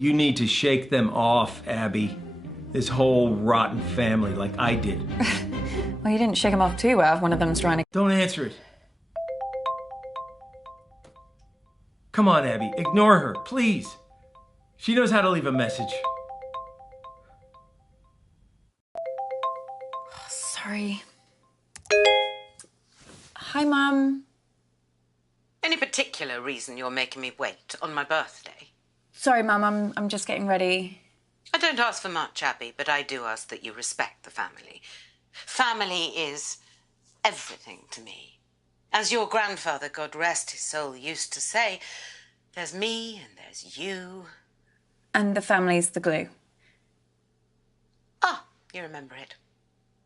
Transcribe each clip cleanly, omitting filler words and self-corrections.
You need to shake them off, Abby. This whole rotten family, like I did. Well, you didn't shake them off too well if one of them's trying to... Don't answer it. Come on, Abby, ignore her, please. She knows how to leave a message. Sorry. Hi, Mum. Any particular reason you're making me wait on my birthday? Sorry, Mum, I'm just getting ready. I don't ask for much, Abby, but I do ask that you respect the family. Family is everything to me. As your grandfather, God rest his soul, used to say, there's me and there's you. And the family's the glue. You remember it?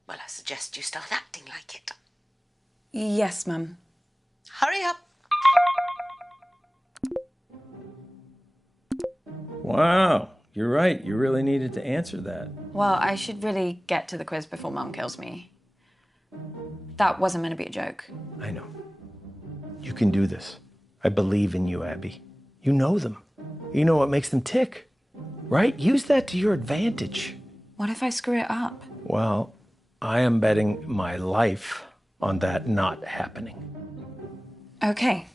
Well, I suggest you start acting like it. Yes, Mum. Hurry up. Wow, you're right. You really needed to answer that. Well, I should really get to the quiz before Mum kills me. That wasn't meant to be a joke. I know. You can do this. I believe in you, Abby. You know them. You know what makes them tick, right? Use that to your advantage. What if I screw it up? Well, I am betting my life on that not happening. Okay,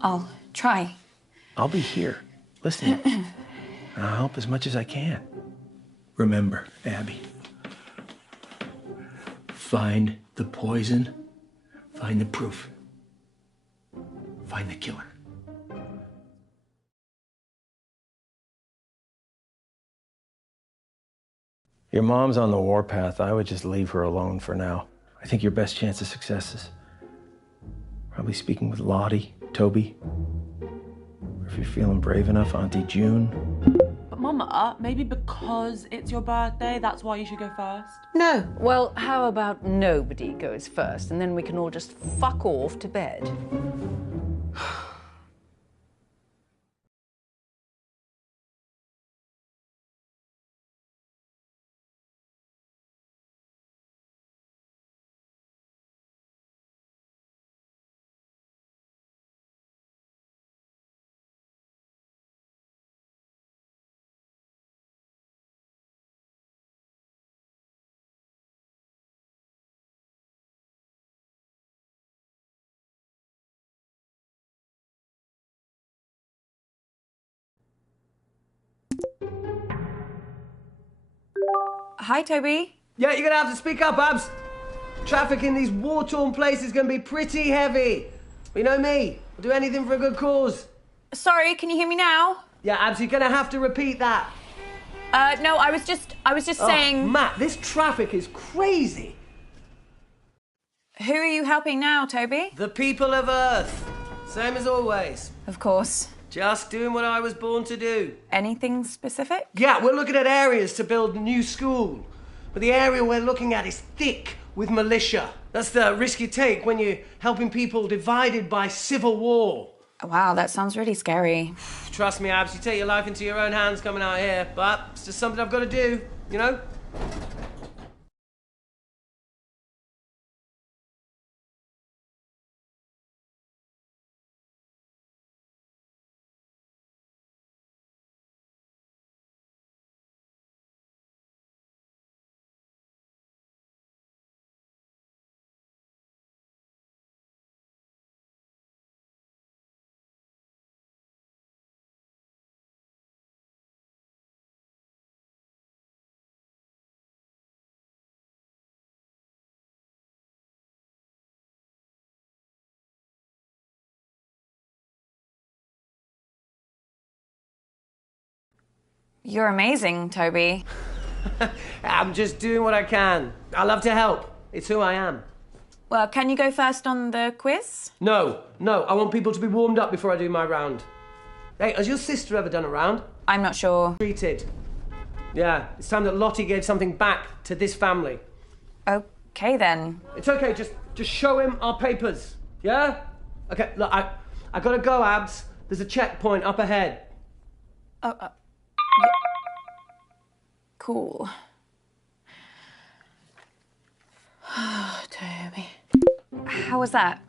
I'll try. I'll be here, listening. I'll help as much as I can. Remember, Abby, find the poison, find the proof, find the killer. Your mom's on the warpath. I would just leave her alone for now. I think your best chance of success is probably speaking with Lottie, Toby, or if you're feeling brave enough, Auntie June. But Mama, maybe because it's your birthday, that's why you should go first? No. Well, how about nobody goes first, and then we can all just fuck off to bed? Hi, Toby. Yeah, you're gonna have to speak up, Abs. Traffic in these war-torn places is gonna be pretty heavy. But you know me, I'll do anything for a good cause. Sorry, can you hear me now? Yeah, Abs, you're gonna have to repeat that. No, I was just saying... Matt, this traffic is crazy. Who are you helping now, Toby? The people of Earth. Same as always. Of course. Just doing what I was born to do. Anything specific? Yeah, we're looking at areas to build a new school. But the area we're looking at is thick with militia. That's the risk you take when you're helping people divided by civil war. Wow, that sounds really scary. Trust me, Abs, you take your life into your own hands coming out here, but it's just something I've got to do, you know? You're amazing, Toby. I'm just doing what I can. I love to help. It's who I am. Well, can you go first on the quiz? No, I want people to be warmed up before I do my round. Hey, has your sister ever done a round? I'm not sure. Treated. Yeah, it's time that Lottie gave something back to this family. Okay, then. It's okay, just show him our papers, yeah? Okay, look, I gotta go, Abs. There's a checkpoint up ahead. Cool. Toby. How was that?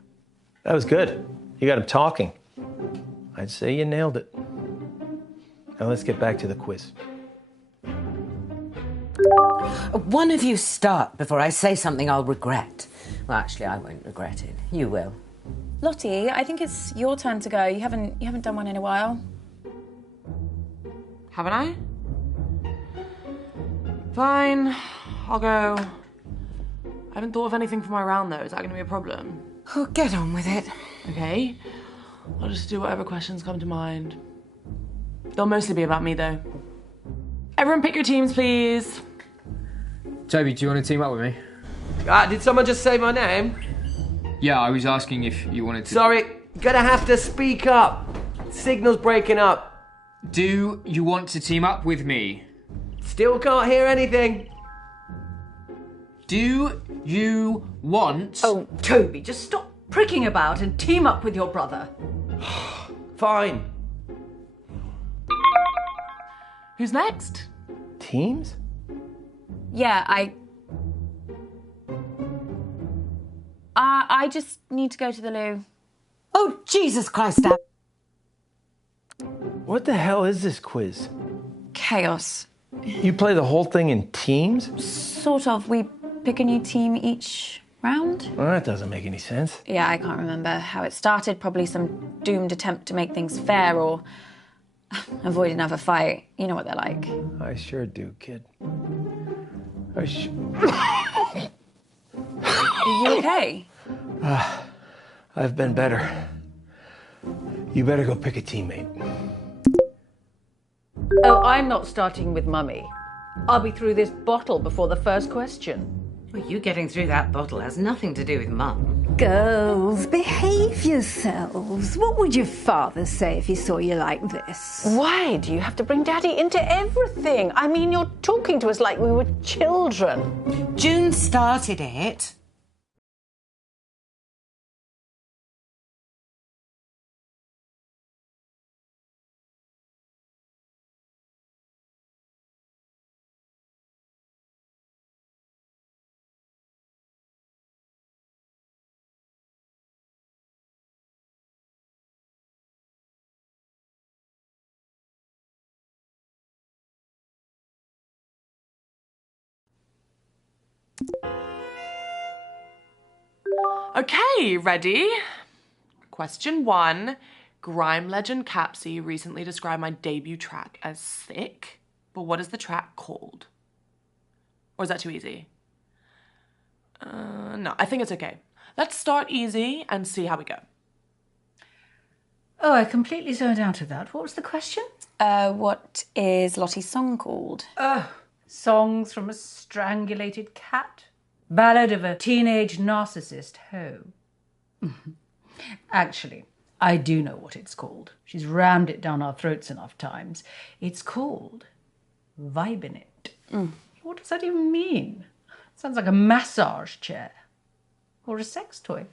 That was good. You got him talking. I'd say you nailed it. Now let's get back to the quiz. One of you start before I say something I'll regret. Well, actually, I won't regret it. You will. Lottie, I think it's your turn to go. You haven't done one in a while. Haven't I? Fine, I'll go. I haven't thought of anything for my round, though. Is that going to be a problem? Oh, get on with it. Okay. I'll just do whatever questions come to mind. They'll mostly be about me, though. Everyone pick your teams, please. Toby, do you want to team up with me? Did someone just say my name? Yeah, I was asking if you wanted to... Sorry, gonna have to speak up. Signal's breaking up. Do you want to team up with me? Still can't hear anything. Do you want... Oh, Toby, just stop pricking about and team up with your brother. Fine. Who's next? Teams? Yeah, I just need to go to the loo. Oh, Jesus Christ, Ab. What the hell is this quiz? Chaos. You play the whole thing in teams? Sort of. We pick a new team each round. Well, that doesn't make any sense. Yeah, I can't remember how it started. Probably some doomed attempt to make things fair or avoid another fight. You know what they're like. I sure do, kid. Are you okay? I've been better. You better go pick a teammate. Oh, I'm not starting with Mummy. I'll be through this bottle before the first question. Well, you getting through that bottle has nothing to do with Mum. Girls, behave yourselves. What would your father say if he saw you like this? Why do you have to bring Daddy into everything? I mean, you're talking to us like we were children. June started it. Okay, ready? Question 1. Grime legend Capsy recently described my debut track as thick, but what is the track called? Or is that too easy? No, I think it's okay. Let's start easy and see how we go. Oh, I completely zoned out of that. What was the question? What is Lottie's song called? Songs from a Strangulated Cat? Ballad of a Teenage Narcissist Hoe. Actually, I do know what it's called. She's rammed it down our throats enough times. It's called Vibing It. What does that even mean? Sounds like a massage chair. Or a sex toy.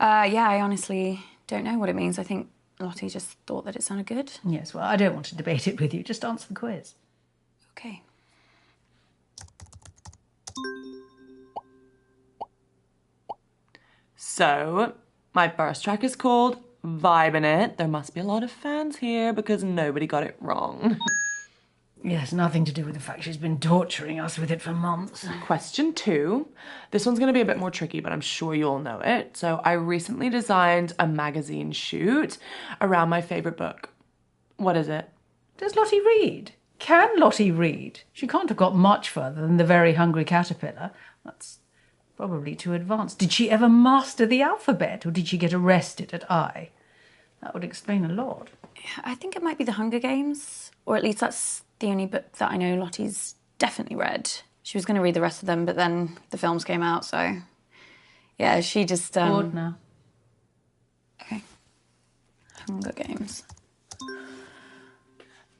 Yeah, I honestly don't know what it means. I think Lottie just thought that it sounded good. Yes, well, I don't want to debate it with you. Just answer the quiz. Okay. So, my first track is called Vibin' It. There must be a lot of fans here because nobody got it wrong. Yes, nothing to do with the fact she's been torturing us with it for months. Question 2. This one's going to be a bit more tricky, but I'm sure you all know it. So I recently designed a magazine shoot around my favourite book. What is it? Does Lottie read? Can Lottie read? She can't have got much further than The Very Hungry Caterpillar. That's probably too advanced. Did she ever master the alphabet, or did she get arrested at I? That would explain a lot. I think it might be The Hunger Games, or at least that's the only book that I know Lottie's definitely read. She was going to read the rest of them, but then the films came out, so... Yeah, she just... Bored now. Okay. Hunger Games.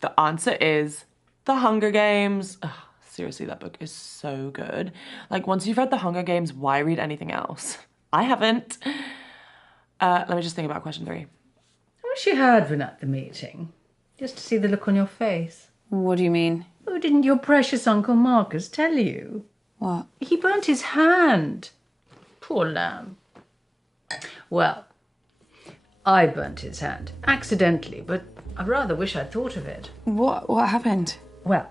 The answer is The Hunger Games. Ugh, seriously, that book is so good. Like, once you've read The Hunger Games, why read anything else? I haven't. Let me just think about question 3. I wish you had been at the meeting, just to see the look on your face. What do you mean? Oh, didn't your precious Uncle Marcus tell you? What? He burnt his hand. Poor lamb. Well, I burnt his hand. Accidentally, but I rather wish I'd thought of it. What happened? Well,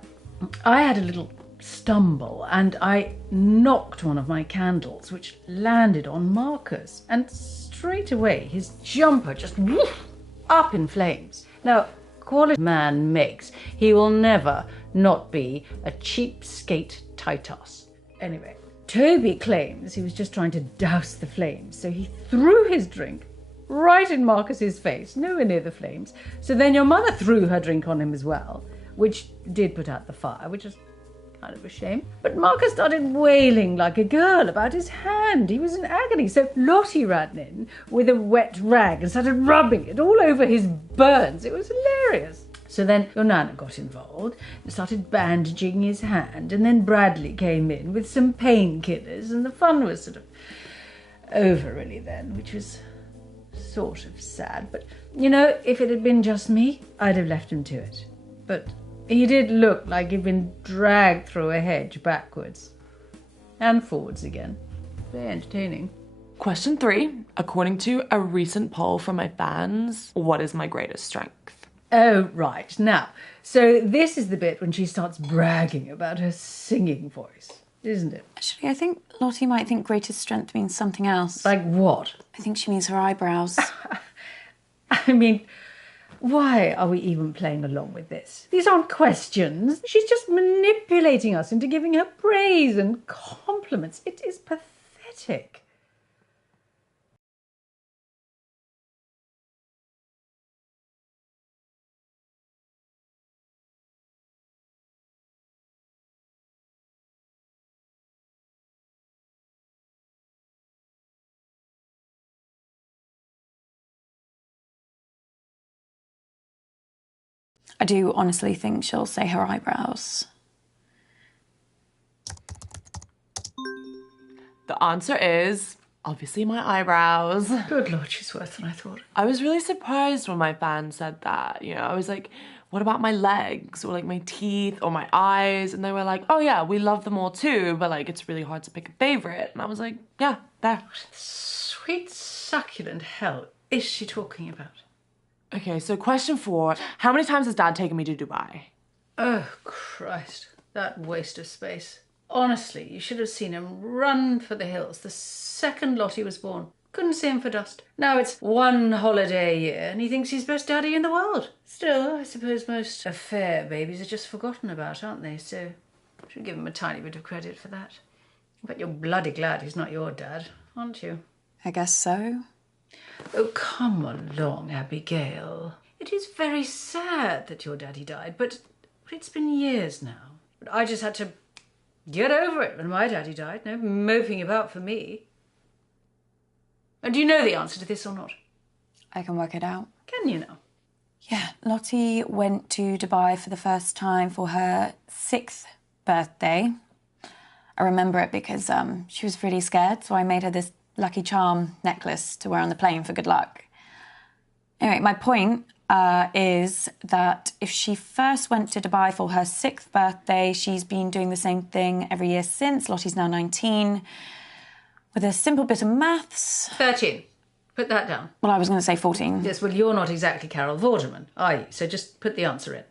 I had a little stumble and I knocked one of my candles, which landed on Marcus, and straight away his jumper just woof, up in flames. Now, quality man makes, he will never not be a cheapskate Titus. Anyway, Toby claims he was just trying to douse the flames, so he threw his drink right in Marcus's face, nowhere near the flames. So then your mother threw her drink on him as well, which did put out the fire, which is kind of a shame. But Marcus started wailing like a girl about his hand. He was in agony. So Lottie ran in with a wet rag and started rubbing it all over his burns. It was hilarious. So then your Nana got involved and started bandaging his hand, and then Bradley came in with some painkillers, and the fun was sort of over really then, which was sort of sad. But, you know, if it had been just me, I'd have left him to it. But he did look like he'd been dragged through a hedge backwards and forwards again. Very entertaining. Question 3. According to a recent poll from my fans, what is my greatest strength? Oh, right. Now, so this is the bit when she starts bragging about her singing voice, isn't it? Actually, I think Lottie might think greatest strength means something else. Like what? I think she means her eyebrows. I mean, why are we even playing along with this? These aren't questions. She's just manipulating us into giving her praise and compliments. It is pathetic. I do honestly think she'll say her eyebrows. The answer is obviously my eyebrows. Good Lord, she's worse than I thought. I was really surprised when my fans said that. You know, I was like, what about my legs or like my teeth or my eyes? And they were like, oh yeah, we love them all too, but like it's really hard to pick a favorite. And I was like, yeah, there. Sweet succulent hell is she talking about? Okay, so question 4. How many times has Dad taken me to Dubai? Oh, Christ. That waste of space. Honestly, you should have seen him run for the hills the second Lottie was born. Couldn't see him for dust. Now it's one holiday a year and he thinks he's best daddy in the world. Still, I suppose most affair babies are just forgotten about, aren't they? So I should give him a tiny bit of credit for that. But you're bloody glad he's not your dad, aren't you? I guess so. Oh, come along, Abigail. It is very sad that your daddy died, but it's been years now. But I just had to get over it when my daddy died. No moping about for me. And do you know the answer to this or not? I can work it out. Can you now? Yeah, Lottie went to Dubai for the first time for her 6th birthday. I remember it because she was really scared, so I made her this Lucky Charm necklace to wear on the plane for good luck. Anyway, my point is that if she first went to Dubai for her 6th birthday, she's been doing the same thing every year since. Lottie's now 19. With a simple bit of maths... 13. Put that down. Well, I was going to say 14. Yes, well, you're not exactly Carol Vorderman, are you? So just put the answer in.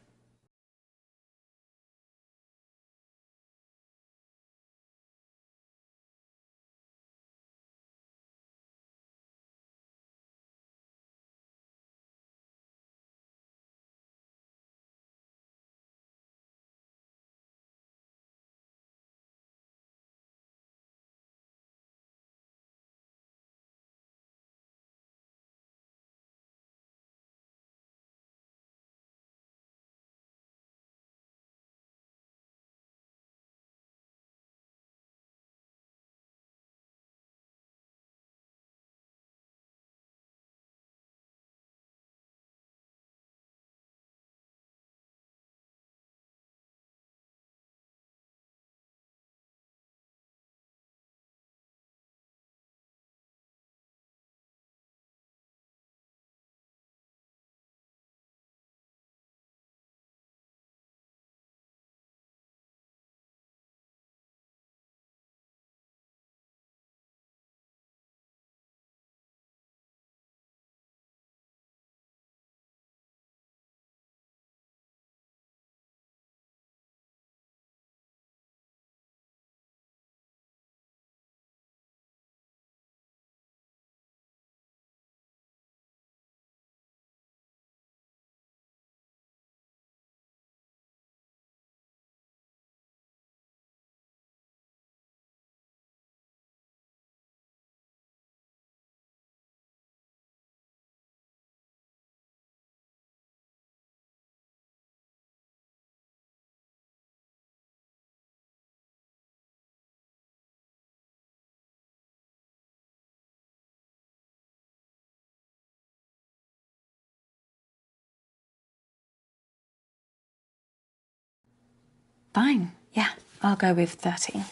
Fine. Yeah, I'll go with 30.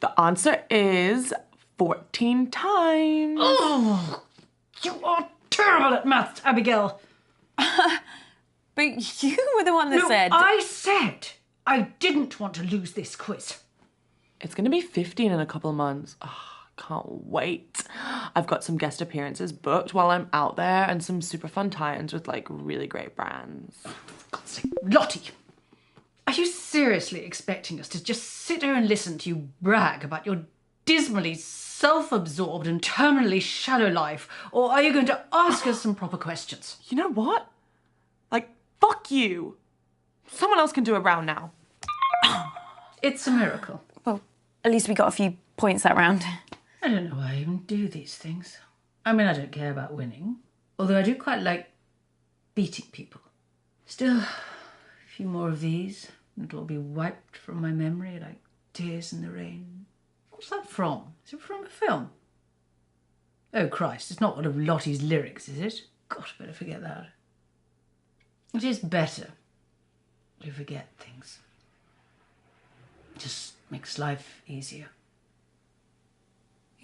The answer is 14 times. Oh, you are terrible at maths, Abigail. But you were the one that No, said... I said I didn't want to lose this quiz. It's going to be 15 in a couple of months. Oh, can't wait. I've got some guest appearances booked while I'm out there and some super fun tie-ins with like really great brands. For God's sake, Lottie, are you seriously expecting us to just sit here and listen to you brag about your dismally self-absorbed and terminally shallow life, or are you going to ask us some proper questions? You know what? Like, fuck you. Someone else can do a round now. It's a miracle. Well, at least we got a few points that round. I don't know why I even do these things. I mean, I don't care about winning, although I do quite like beating people. Still, a few more of these, and it'll all be wiped from my memory like tears in the rain. What's that from? Is it from a film? Oh, Christ, it's not one of Lottie's lyrics, is it? God, I better forget that. It is better to forget things. It just makes life easier.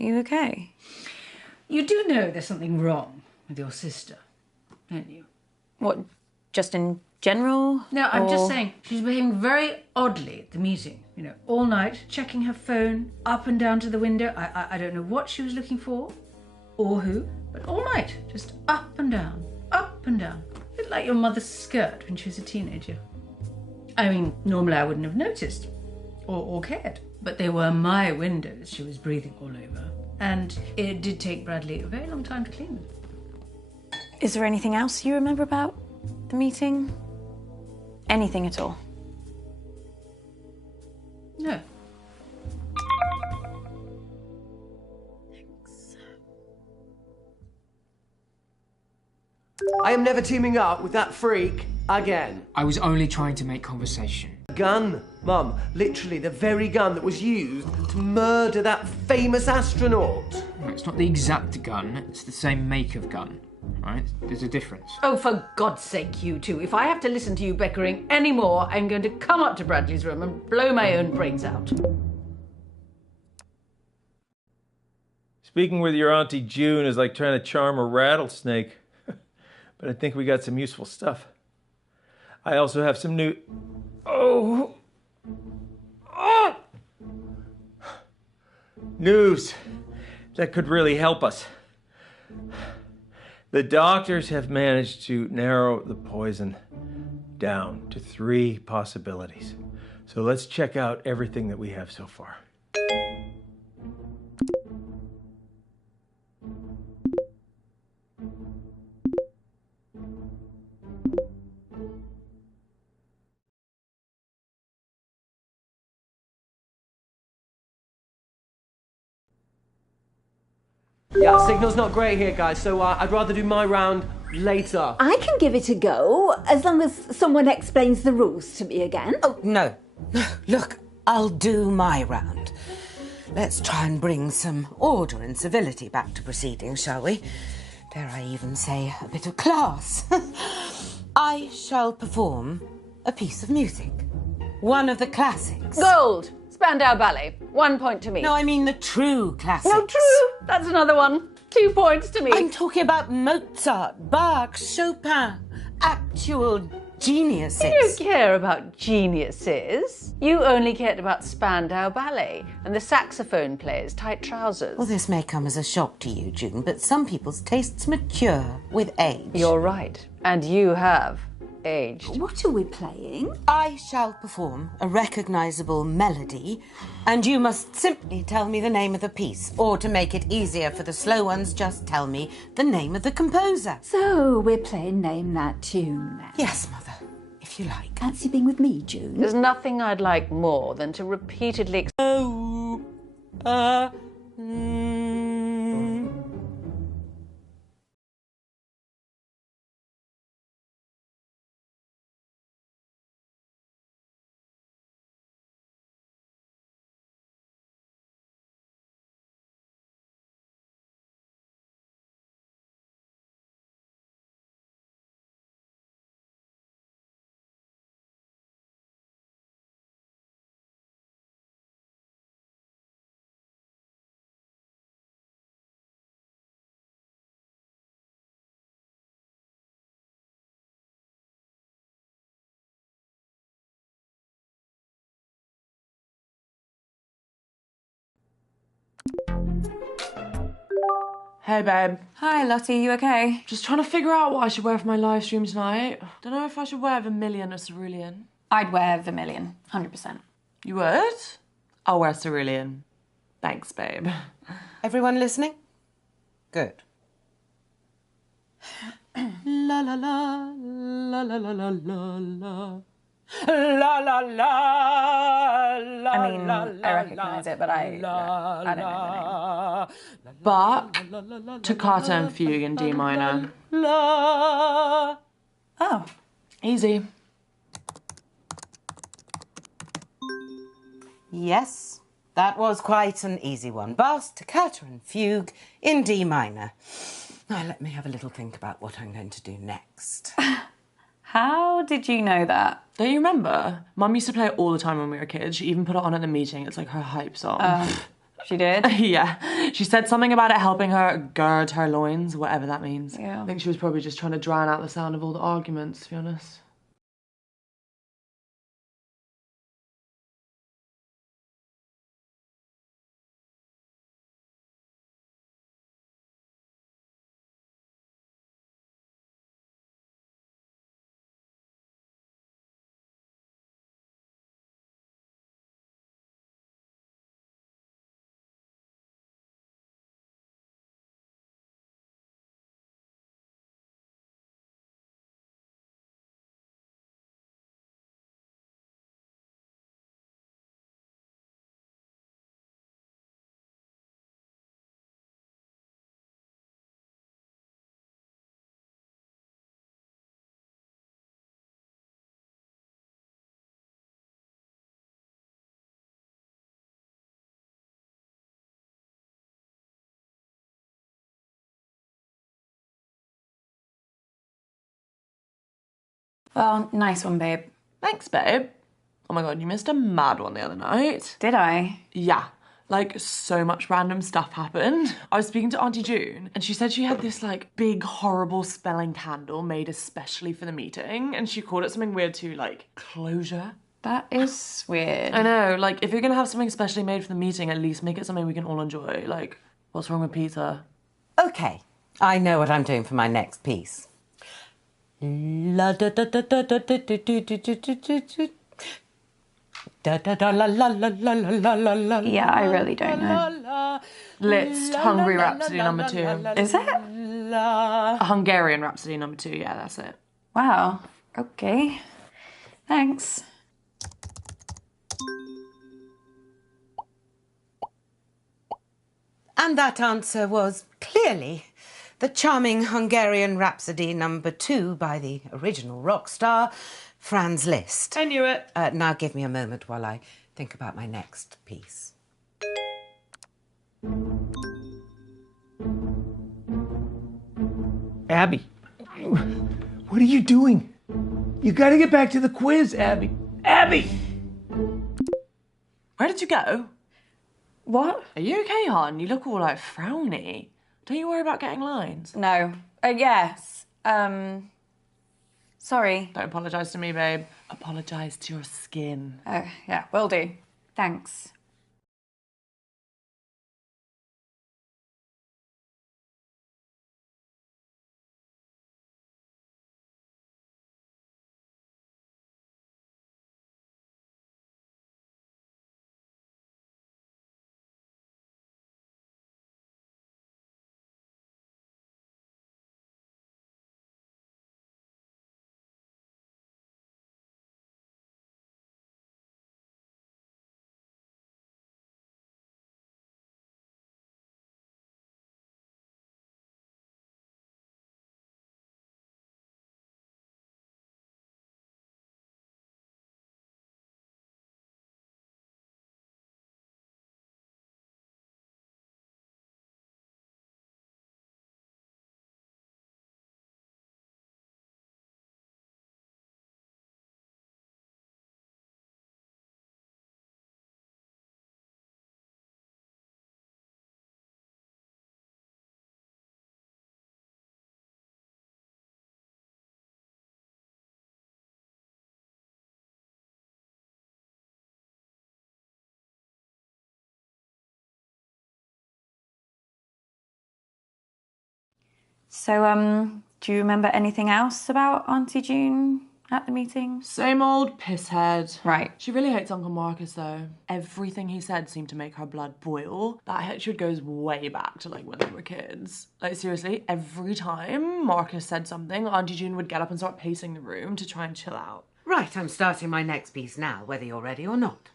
Are you okay? You do know there's something wrong with your sister, don't you? What, just in general? No, I'm or... just saying she's behaving very oddly at the meeting. You know, all night, checking her phone, up and down to the window. I don't know what she was looking for or who, but all night, just up and down, up and down. A bit like your mother's skirt when she was a teenager. I mean, normally I wouldn't have noticed or cared, but they were my windows she was breathing all over. And it did take Bradley a very long time to clean them. Is there anything else you remember about the meeting? Anything at all? No. I am never teaming up with that freak again. I was only trying to make conversation. Gun, Mum. Literally the very gun that was used to murder that famous astronaut. It's not the exact gun, it's the same make of gun, right? There's a difference. Oh, for God's sake, you two. If I have to listen to you bickering anymore, I'm going to come up to Bradley's room and blow my own brains out. Speaking with your Auntie June is like trying to charm a rattlesnake. But I think we got some useful stuff. I also have some new... Oh! News that could really help us. The doctors have managed to narrow the poison down to 3 possibilities. So let's check out everything that we have so far. Yeah, signal's not great here, guys, so I'd rather do my round later. I can give it a go, as long as someone explains the rules to me again. Oh, no. Look, I'll do my round. Let's try and bring some order and civility back to proceedings, shall we? Dare I even say a bit of class? I shall perform a piece of music. One of the classics. Gold! Spandau Ballet. 1 point to me. No, I mean the true classics. No, true. That's another one. 2 points to me. I'm talking about Mozart, Bach, Chopin. Actual geniuses. You don't care about geniuses. You only cared about Spandau Ballet and the saxophone player's tight trousers. Well, this may come as a shock to you, June, but some people's tastes mature with age. You're right. And you have aged. What are we playing? I shall perform a recognisable melody, and you must simply tell me the name of the piece, or to make it easier for the slow ones, just tell me the name of the composer. So we're playing Name That Tune now. Yes, Mother, if you like. Fancy being with me, June? There's nothing I'd like more than to repeatedly... Hey, babe. Hi, Lottie, you okay? Just trying to figure out what I should wear for my live stream tonight. Don't know if I should wear vermilion or cerulean. I'd wear vermilion, 100%. You would? I'll wear cerulean. Thanks, babe. Everyone listening? Good. La la la la la la la la la. La la la la. I mean, I recognise it, but I don't know the name. But Toccata and Fugue in D minor. La. Oh. Easy. Yes, that was quite an easy one. Bass, Toccata and Fugue in D minor. Now let me have a little think about what I'm going to do next. How did you know that? Don't you remember? Mum used to play it all the time when we were kids. She even put it on at the meeting. It's like her hype song. She did? Yeah. She said something about it helping her gird her loins, whatever that means. Yeah. I think she was probably just trying to drown out the sound of all the arguments, to be honest. Well, nice one, babe. Thanks, babe. Oh my god, you missed a mad one the other night. Did I? Yeah. Like, so much random stuff happened. I was speaking to Auntie June, and she said she had this, like, big, horrible smelling candle made especially for the meeting, and she called it something weird too, like, closure. That is weird. I know, like, if you're gonna have something specially made for the meeting, at least make it something we can all enjoy. Like, what's wrong with pizza? Okay, I know what I'm doing for my next piece. La da da da da da da da da da da da la la la la la la la. Yeah, I really don't know. Liszt, Hungry Rhapsody number 2. Is it? A Hungarian Rhapsody number 2, yeah, that's it. Wow. Okay. Thanks. And that answer was clearly the charming Hungarian Rhapsody number 2 by the original rock star, Franz Liszt. I knew it. Now give me a moment while I think about my next piece. Abby, what are you doing? You gotta get back to the quiz, Abby. Abby! Where did you go? What? Are you okay, hon? You look all like frowny. Don't you worry about getting lines. No. Yes. Sorry. Don't apologise to me, babe. Apologise to your skin. Oh, yeah, will do. Thanks. So, do you remember anything else about Auntie June at the meeting? Same old pisshead. Right. She really hates Uncle Marcus, though. Everything he said seemed to make her blood boil. That hatred goes way back to, like, when they were kids. Like, seriously, every time Marcus said something, Auntie June would get up and start pacing the room to try and chill out. Right, I'm starting my next piece now, whether you're ready or not.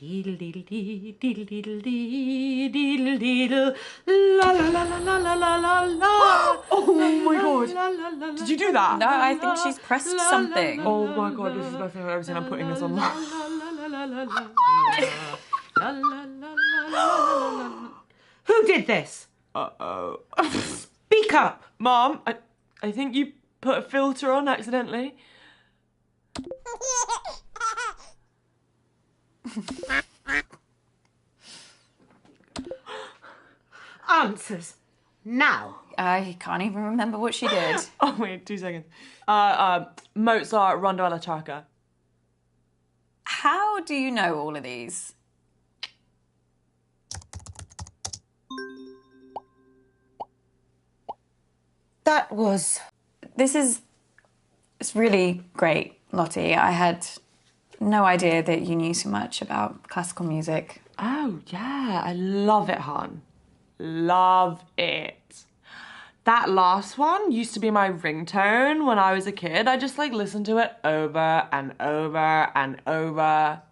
Deedle-deedle-dee, deedle-deedle-dee, deedle-deedle, la-la-la-la-la-la-la-la. Oh my god! Did you do that? No, I think she's pressed something. Oh my god, this is the best thing I've ever seen. I'm putting this on. Who did this? Uh-oh. Speak up! Mom, I think you put a filter on accidentally. Answers. Now. I can't even remember what she did. Oh wait, 2 seconds. Mozart, Rondo alla Charca. How do you know all of these? That was... It's really great, Lottie. I had no idea that you knew so much about classical music. Oh yeah, I love it, hon. Love it. That last one used to be my ringtone when I was a kid. I just like listened to it over and over and over.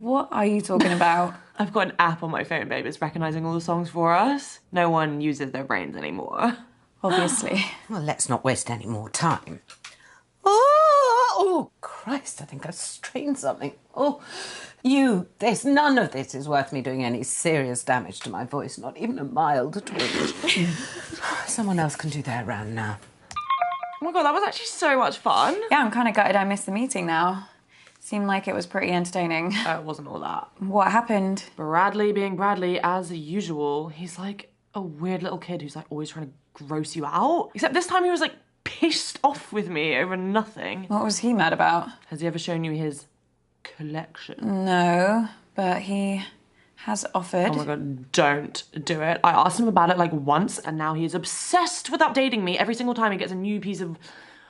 What are you talking about? I've got an app on my phone, babe. It's recognising all the songs for us. No one uses their brains anymore. Obviously. Well, let's not waste any more time. Oh, Christ, I think I've strained something. Oh, none of this is worth me doing any serious damage to my voice, not even a mild twinge. Someone else can do their round now. Oh my god, that was actually so much fun. Yeah, I'm kind of gutted I missed the meeting now. Seemed like it was pretty entertaining. It wasn't all that. What happened? Bradley being Bradley, as usual. He's like a weird little kid who's like always trying to gross you out. Except this time he was like pissed off with me over nothing. What was he mad about? Has he ever shown you his collection? No, but he has offered. Oh my god, don't do it. I asked him about it like once and now he is obsessed with updating me every single time he gets a new piece of,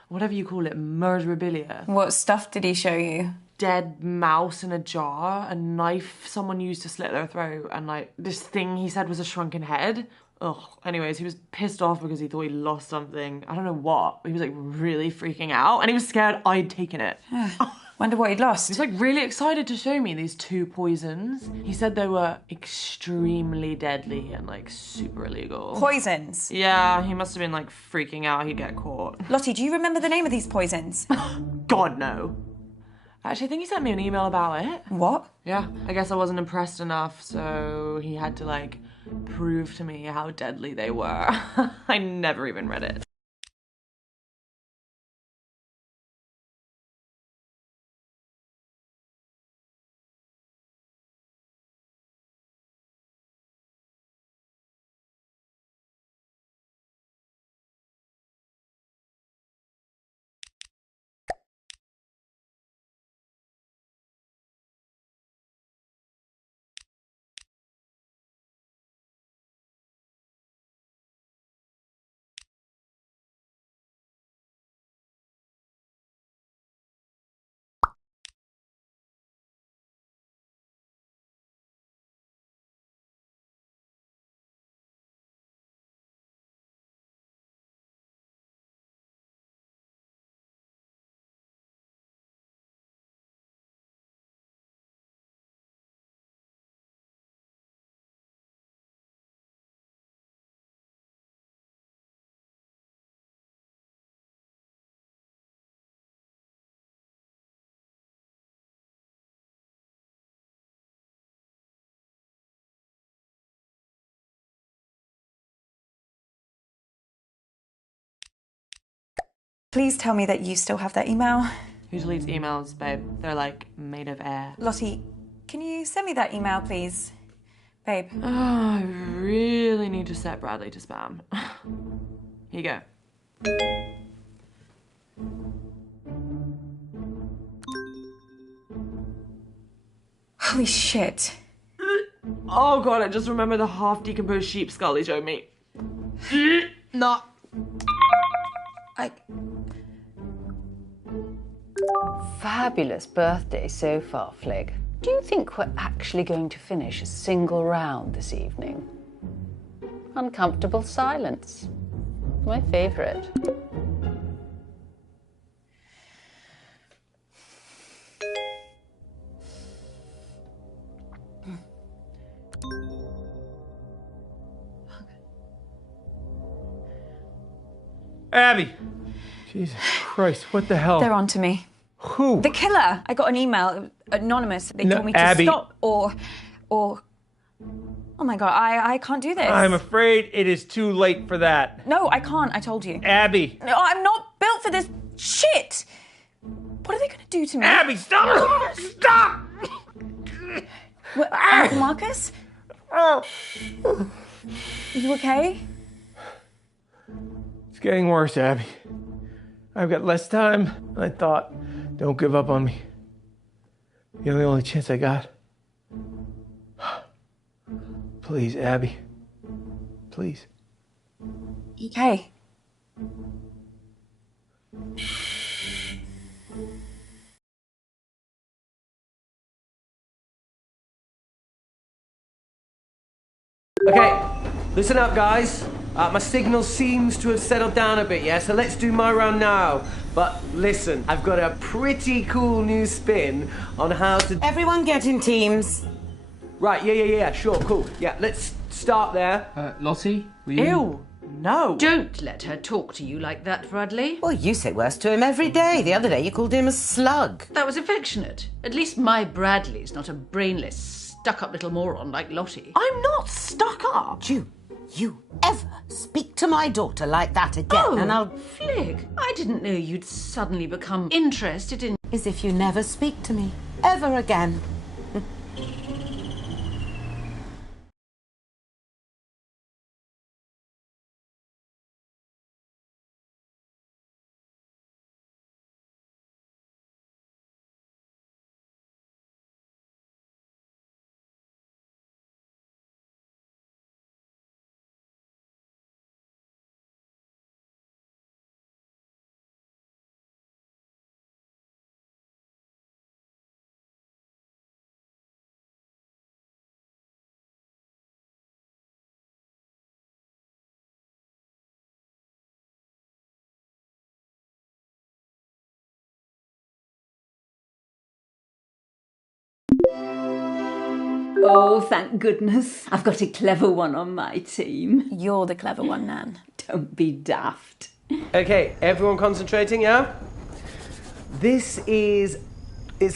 whatever you call it, murderabilia. What stuff did he show you? Dead mouse in a jar, a knife someone used to slit their throat, and like this thing he said was a shrunken head. Ugh. Anyways, he was pissed off because he thought he lost something. I don't know what. He was like really freaking out and he was scared I'd taken it. Wonder what he'd lost. He's like really excited to show me these 2 poisons. He said they were extremely deadly and like super illegal. Poisons? Yeah, he must have been like freaking out he'd get caught. Lottie, do you remember the name of these poisons? God, no. Actually, I think he sent me an email about it. What? Yeah, I guess I wasn't impressed enough, so he had to like prove to me how deadly they were. I never even read it. Please tell me that you still have that email. Who deletes emails, babe? They're like made of air. Lottie, can you send me that email, please? Babe. Oh, I really need to set Bradley to spam. Here you go. Holy shit. Oh god, I just remember the half-decomposed sheep skull he showed me. Not. Fabulous birthday so far, Flig. Do you think we're actually going to finish a single round this evening? Uncomfortable silence. My favourite. Abby! Jesus Christ, what the hell? They're on to me. Who? The killer. I got an email, anonymous. They No, told me to Abby. stop or... Oh my God, I can't do this. I'm afraid it is too late for that. No, I can't, I told you. Abby! No, I'm not built for this shit! What are they gonna do to me? Abby, stop! Stop! What, Uncle Marcus? Are you okay? It's getting worse, Abby. I've got less time than I thought. Don't give up on me. You're the only chance I got. Please, Abby. Please. Okay. Okay, listen up, guys. My signal seems to have settled down a bit, yeah? So let's do my round now. But listen, I've got a pretty cool new spin on how to... Everyone get in teams. Right, yeah, sure, cool. Yeah, let's start there. Lottie, will you? Ew, no. Don't let her talk to you like that, Bradley. Well, you say worse to him every day. The other day you called him a slug. That was affectionate. At least my Bradley's not a brainless, stuck-up little moron like Lottie. I'm not stuck up. You ever speak to my daughter like that again and I'll... Flig, I didn't know you'd suddenly become interested in... As if you never speak to me ever again. Oh, thank goodness. I've got a clever one on my team. You're the clever one, Nan. Don't be daft. Okay, everyone concentrating, yeah? It's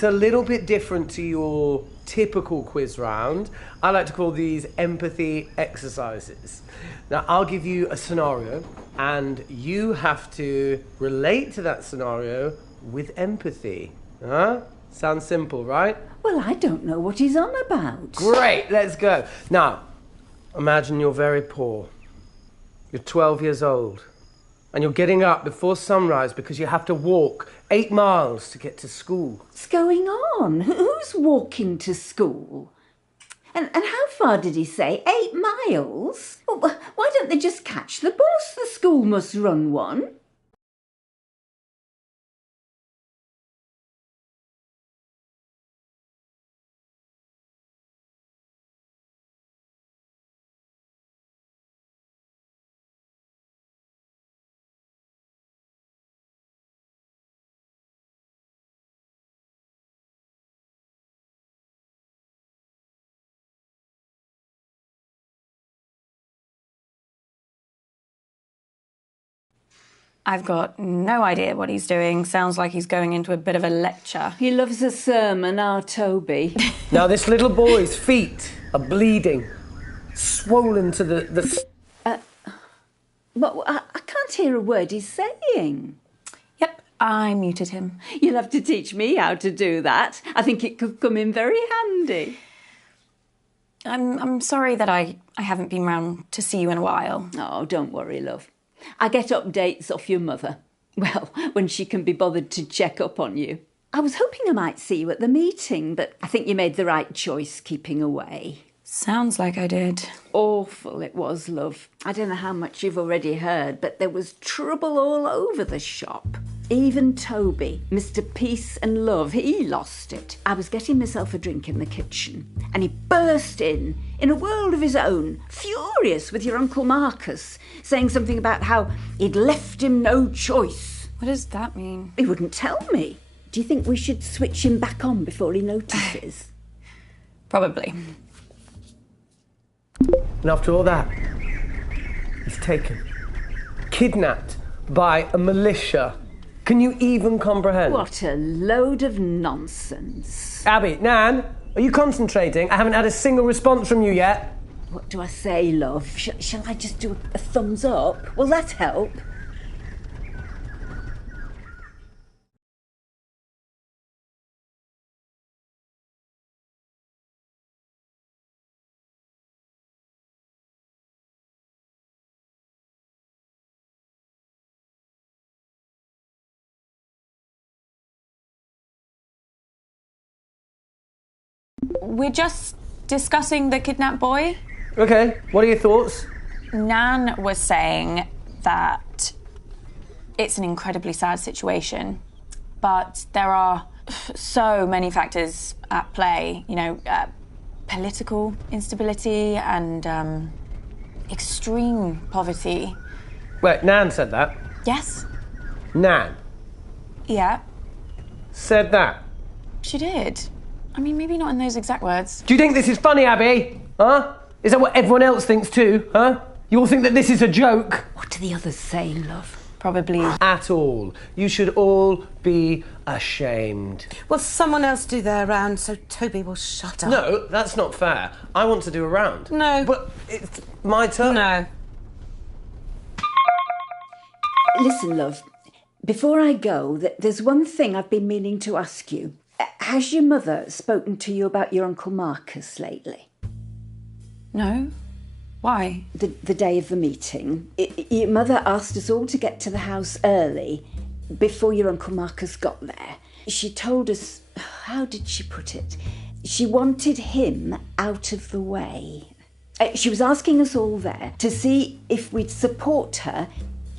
a little bit different to your typical quiz round. I like to call these empathy exercises. Now, I'll give you a scenario, and you have to relate to that scenario with empathy. Huh? Sounds simple, right? Well, I don't know what he's on about. Great, let's go. Now, imagine you're very poor. You're 12 years old. And you're getting up before sunrise because you have to walk 8 miles to get to school. What's going on? Who's walking to school? And how far did he say? 8 miles? Well, why don't they just catch the bus? The school must run one. I've got no idea what he's doing. Sounds like he's going into a bit of a lecture. He loves a sermon, our Toby. Now, this little boy's feet are bleeding, swollen to the... But I can't hear a word he's saying. Yep, I muted him. You'll have to teach me how to do that. I think it could come in very handy. I'm sorry that I haven't been round to see you in a while. Oh, don't worry, love. I get updates off your mother. Well, when she can be bothered to check up on you. I was hoping I might see you at the meeting, but I think you made the right choice keeping away. Sounds like I did. Awful it was, love. I don't know how much you've already heard, but there was trouble all over the shop. Even Toby, Mr. Peace and Love, he lost it. I was getting myself a drink in the kitchen, and he burst in a world of his own, furious with your Uncle Marcus, saying something about how he'd left him no choice. What does that mean? He wouldn't tell me. Do you think we should switch him back on before he notices? Probably. And after all that, he's taken, kidnapped by a militia. Can you even comprehend? What a load of nonsense. Abby, Nan, are you concentrating? I haven't had a single response from you yet. What do I say, love? Shall I just do a thumbs up? Will that help? We're just discussing the kidnapped boy. Okay, what are your thoughts? Nan was saying that it's an incredibly sad situation, but there are so many factors at play, political instability and extreme poverty. Wait, Nan said that? Yes? Nan Yeah, said that? she did. I mean, maybe not in those exact words. Do you think this is funny, Abby? Huh? Is that what everyone else thinks too, huh? You all think that this is a joke? What do the others say, love? Probably. At all. You should all be ashamed. Will someone else do their round so Toby will shut up? No, that's not fair. I want to do a round. No. But it's my turn. No. Listen, love, before I go, there's one thing I've been meaning to ask you. Has your mother spoken to you about your Uncle Marcus lately? No? Why? The day of the meeting. Your mother asked us all to get to the house early before your Uncle Marcus got there. She told us, how did she put it? She wanted him out of the way. She was asking us all there to see if we'd support her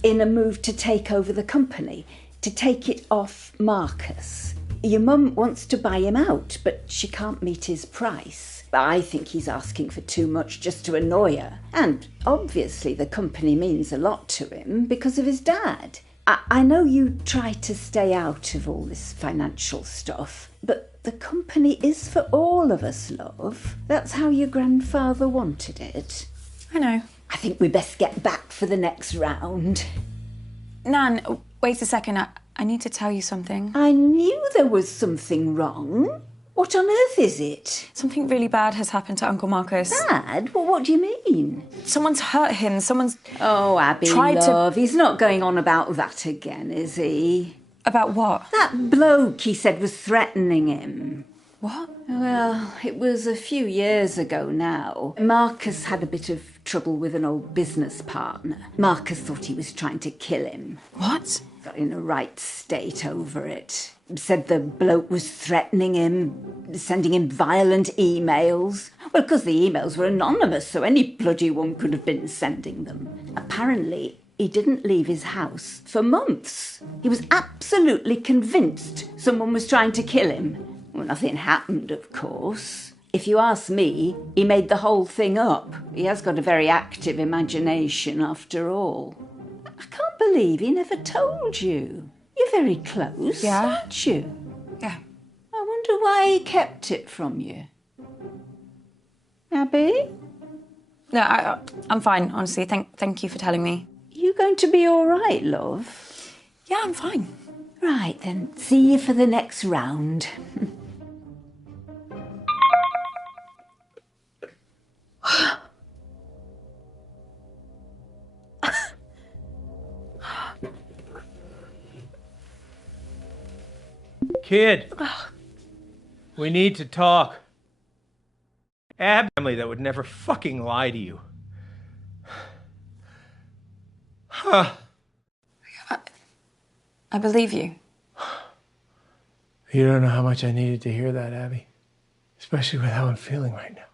in a move to take over the company, to take it off Marcus. Your mum wants to buy him out, but she can't meet his price. I think he's asking for too much just to annoy her. And obviously the company means a lot to him because of his dad. I know you try to stay out of all this financial stuff, but the company is for all of us, love. That's how your grandfather wanted it. I know. I think we best get back for the next round. Nan, wait a second. I need to tell you something. I knew there was something wrong. What on earth is it? Something really bad has happened to Uncle Marcus. Bad? Well, what do you mean? Someone's hurt him. Someone's... Oh, Abby, tried love, he's not going on about that again, is he? About what? That bloke he said was threatening him. What? Well, it was a few years ago now. Marcus had a bit of trouble with an old business partner. Marcus thought he was trying to kill him. What? Got in a right state over it. Said the bloke was threatening him, sending him violent emails. Well, because the emails were anonymous, so any bloody one could have been sending them. Apparently, he didn't leave his house for months. He was absolutely convinced someone was trying to kill him. Well, nothing happened, of course. If you ask me, he made the whole thing up. He has got a very active imagination, after all. I can't believe he never told you. You're very close, aren't you? Yeah. I wonder why he kept it from you. Abby? No, I'm fine, honestly. Thank you for telling me. You going to be all right, love? Yeah, I'm fine. Right, then. See you for the next round. Kid, we need to talk. Family that would never fucking lie to you. Huh. I believe you. You don't know how much I needed to hear that, Abby. Especially with how I'm feeling right now.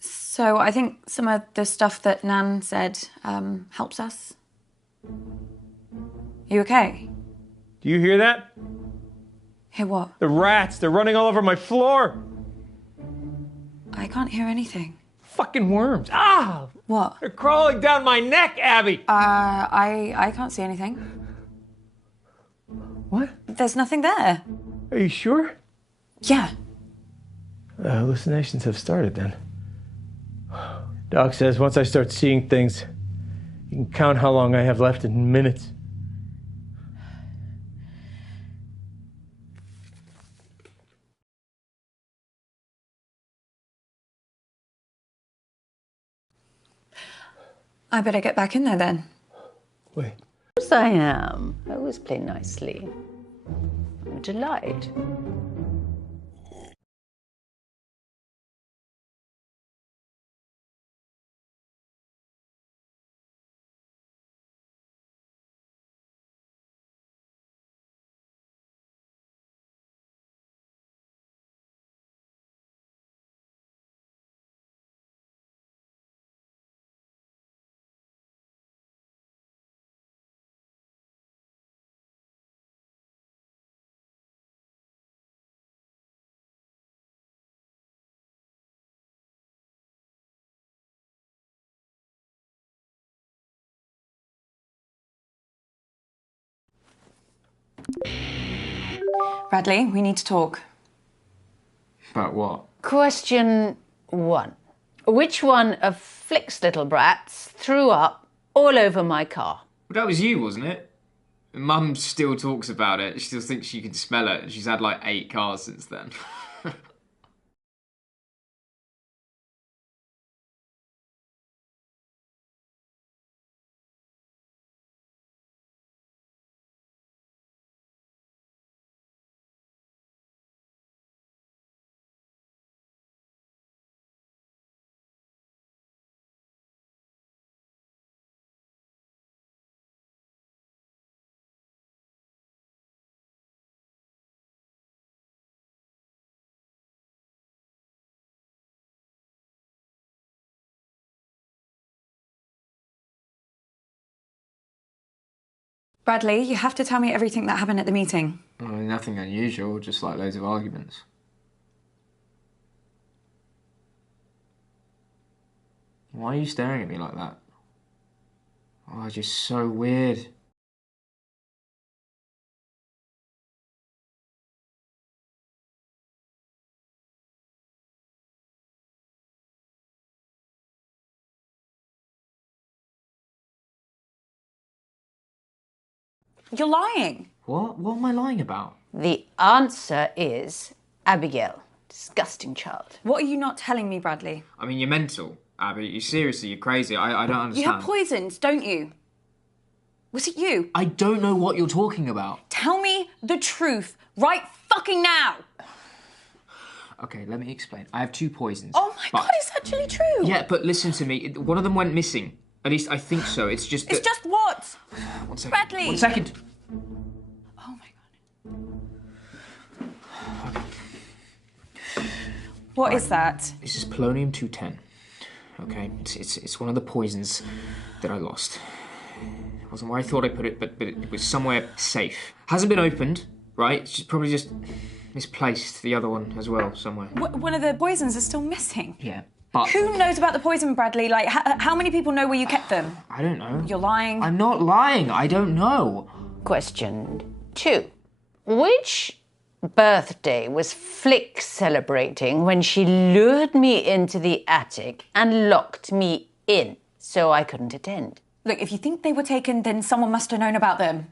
So I think some of the stuff that Nan said helps us. You okay? Do you hear that? Hear what? The rats, they're running all over my floor. I can't hear anything. Fucking worms. Ah! What? They're crawling down my neck, Abby. I can't see anything. What? There's nothing there. Are you sure? Yeah. Hallucinations have started then. Doc says once I start seeing things, you can count how long I have left in minutes. I better get back in there then. Wait. Of course I am. I always play nicely. I'm a delight. Bradley, we need to talk. About what? Question 1. Which one of Flick's little brats threw up all over my car? Well, that was you, wasn't it? Mum still talks about it. She still thinks she can smell it. She's had like 8 cars since then. Bradley, you have to tell me everything that happened at the meeting. Well, nothing unusual, just like loads of arguments. Why are you staring at me like that? Oh, it's just so weird. You're lying. What? What am I lying about? The answer is Abigail. Disgusting child. What are you not telling me, Bradley? I mean, you're mental, Abby. You seriously, you're crazy. I don't understand. You have poisons, don't you? Was it you? I don't know what you're talking about. Tell me the truth right fucking now. Okay, let me explain. I have 2 poisons. Oh my God, it's actually true. Yeah, but listen to me. One of them went missing. At least I think so. It's just that... It's just what? 1 second. Bradley. 1 second. Oh my God. What is that? This is polonium-210. Okay, it's one of the poisons that I lost. It wasn't where I thought I put it, but it was somewhere safe. Hasn't been opened, right? It's probably just misplaced. The other one as well, somewhere. One of the poisons is still missing. Yeah, but... Who knows about the poison, Bradley? Like, how many people know where you kept them? I don't know. You're lying. I'm not lying. I don't know. Question 2. Which birthday was Flick celebrating when she lured me into the attic and locked me in so I couldn't attend? Look, if you think they were taken, then someone must have known about them.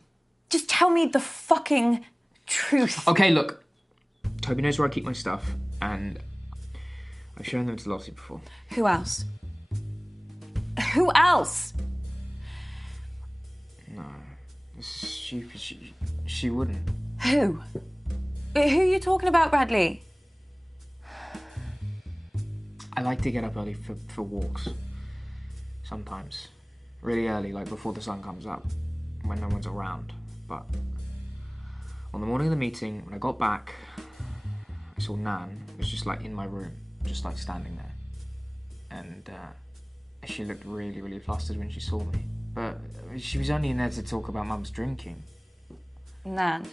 Just tell me the fucking truth. Okay, look. Toby knows where I keep my stuff, and I've shown them to Lottie before. Who else? Who else? No. It's stupid. She wouldn't. Who? Who are you talking about, Bradley? I like to get up early for walks. Sometimes. Really early, like before the sun comes up, when no one's around. But on the morning of the meeting, when I got back, I saw Nan was just like in my room, just like standing there. And she looked really, really flustered when she saw me. But she was only in there to talk about Mum's drinking. Nan.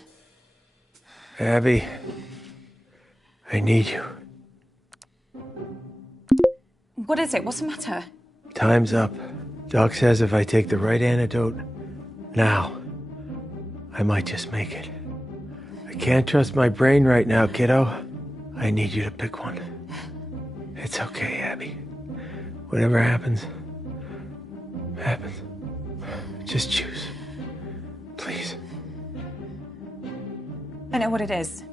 Abby, I need you. What is it? What's the matter? Time's up. Doc says if I take the right antidote now, I might just make it. I can't trust my brain right now, kiddo. I need you to pick one. It's okay, Abby. Whatever happens, happens. Just choose. Please. I know what it is.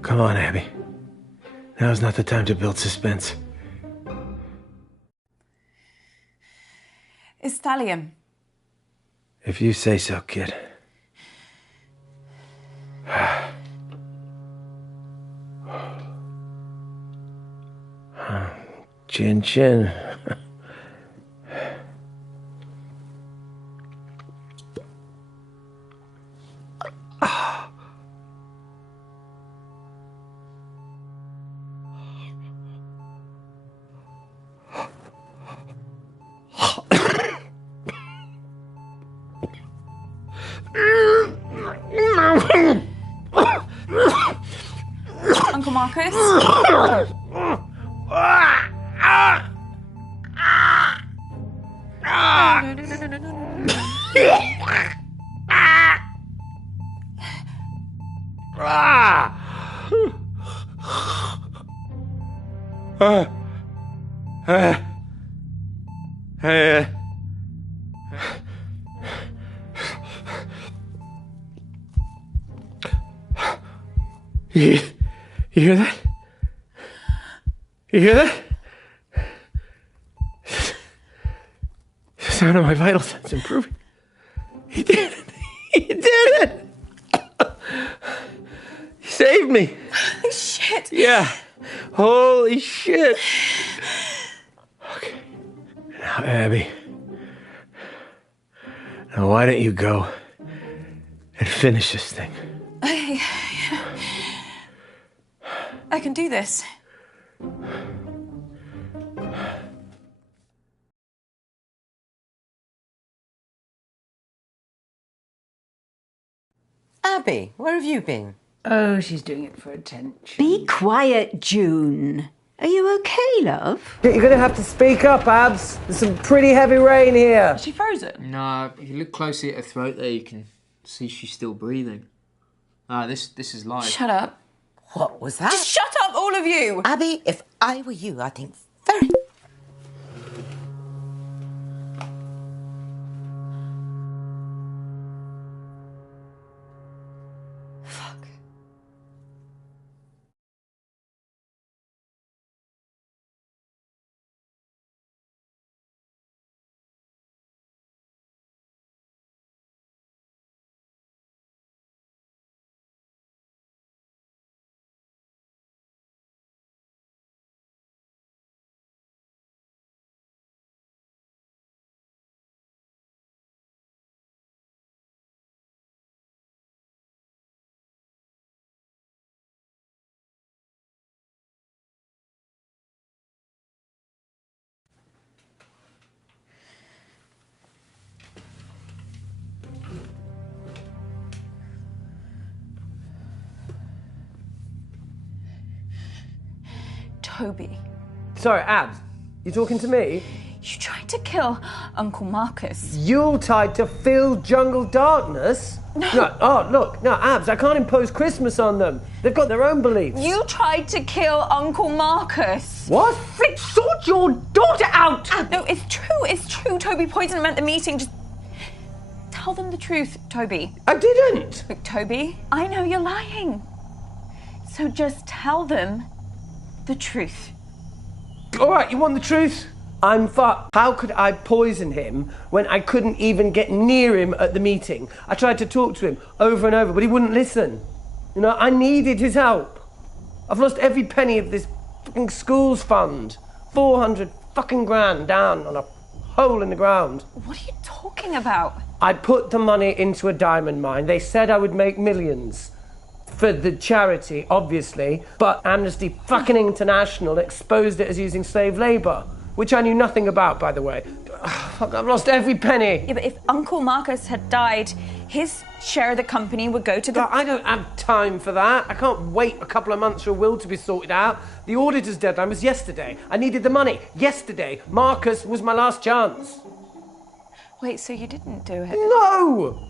Come on, Abby. Now's not the time to build suspense. It's thallium. If you say so, kid. Chin chin. Uncle Marcus? You hear that? You hear that? The sound of my vital signs improving. He did it. He did it. He saved me. Holy shit. Yeah. Holy shit. Okay. Now, Abby. Now, why don't you go and finish this thing? I can do this. Abby, where have you been? Oh, she's doing it for attention. Be quiet, June. Are you okay, love? You're going to have to speak up, Abs. There's some pretty heavy rain here. Is she frozen? No, if you look closely at her throat there, you can see she's still breathing. This is live. Shut up. What was that? Just shut up, all of you! Abby, if I were you, I'd think very... Fuck. Toby, Sorry, Abs. You talking to me? you tried to kill Uncle Marcus. Yuletide to fill jungle darkness? No. Oh, look. No, Abs, I can't impose Christmas on them. They've got their own beliefs. You tried to kill Uncle Marcus. What? Flick, sort your daughter out! No, it's true. It's true. Toby poisoned him at the meeting. Just tell them the truth, Toby. I didn't. Look, Toby, I know you're lying. So just tell them the truth. All right, you want the truth? I'm fucked. How could I poison him when I couldn't even get near him at the meeting? I tried to talk to him over and over, but he wouldn't listen. You know, I needed his help. I've lost every penny of this fucking school's fund. 400 fucking grand down on a hole in the ground. What are you talking about? I put the money into a diamond mine. They said I would make millions. For the charity, obviously, but Amnesty fucking International exposed it as using slave labour, which I knew nothing about, by the way. Fuck, I've lost every penny. Yeah, but if Uncle Marcus had died, his share of the company would go to the... I don't have time for that. I can't wait a couple of months for a will to be sorted out. The auditor's deadline was yesterday. I needed the money yesterday. Marcus was my last chance. Wait, so you didn't do it? No!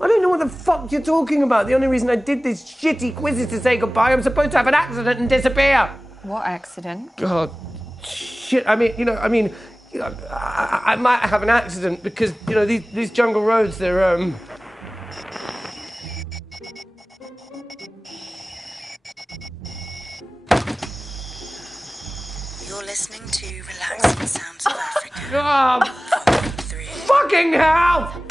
I don't know what the fuck you're talking about. The only reason I did this shitty quiz is to say goodbye. I'm supposed to have an accident and disappear. What accident? God, shit. I might have an accident because, you know, these jungle roads, they're, You're listening to Relaxing Sounds of Africa. Oh, fucking hell!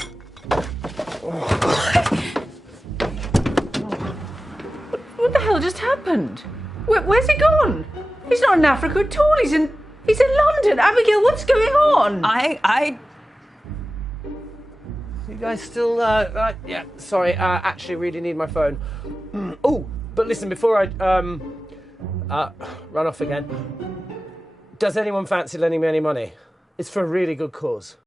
What the hell just happened? Where's he gone? He's not in Africa at all. He's in London. Abigail, what's going on? You guys still, yeah, sorry, actually really need my phone. Oh, but listen, before I, run off again, does anyone fancy lending me any money? It's for a really good cause.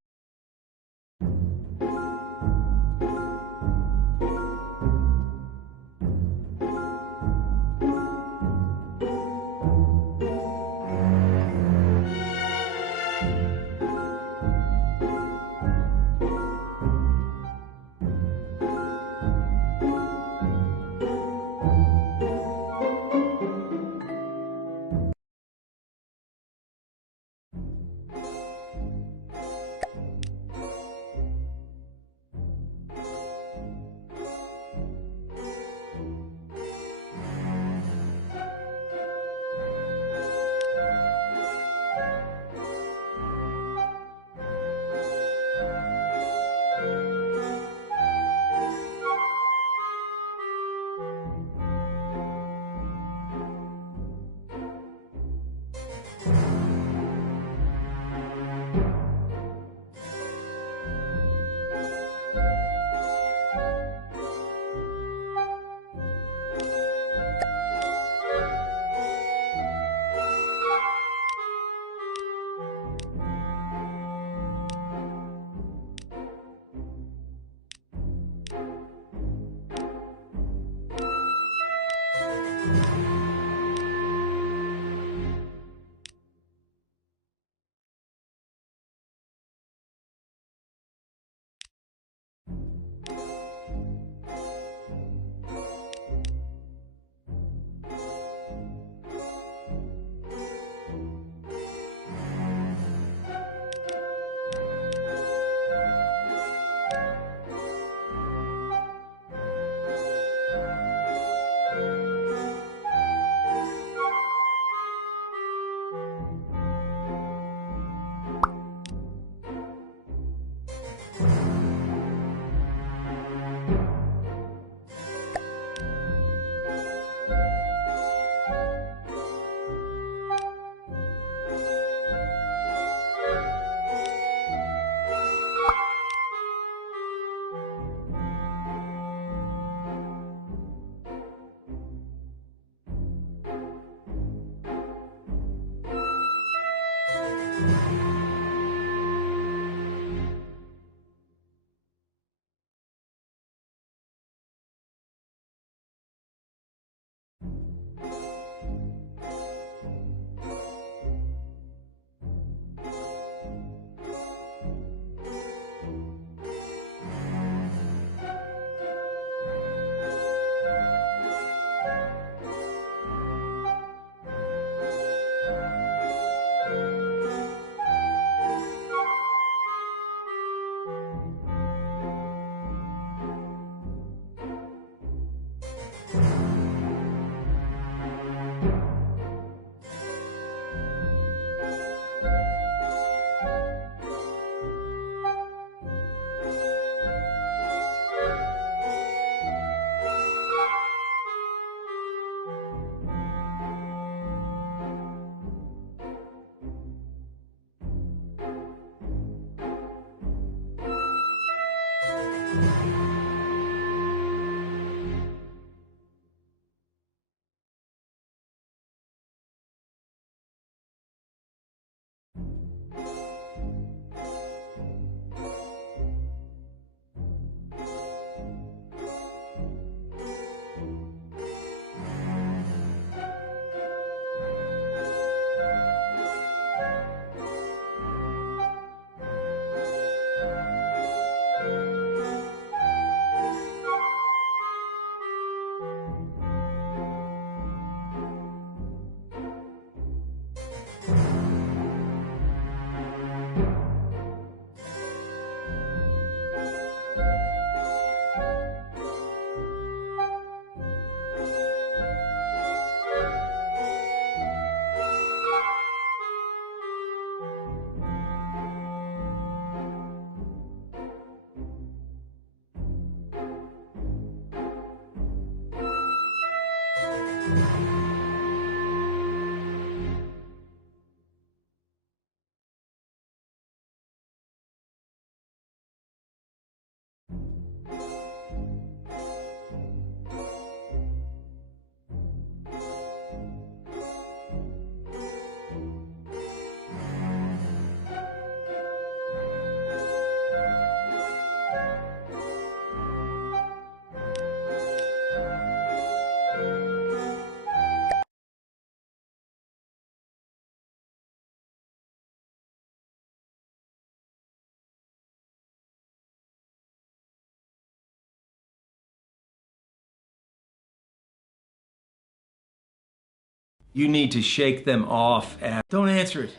You need to shake them off, Ash. Don't answer it.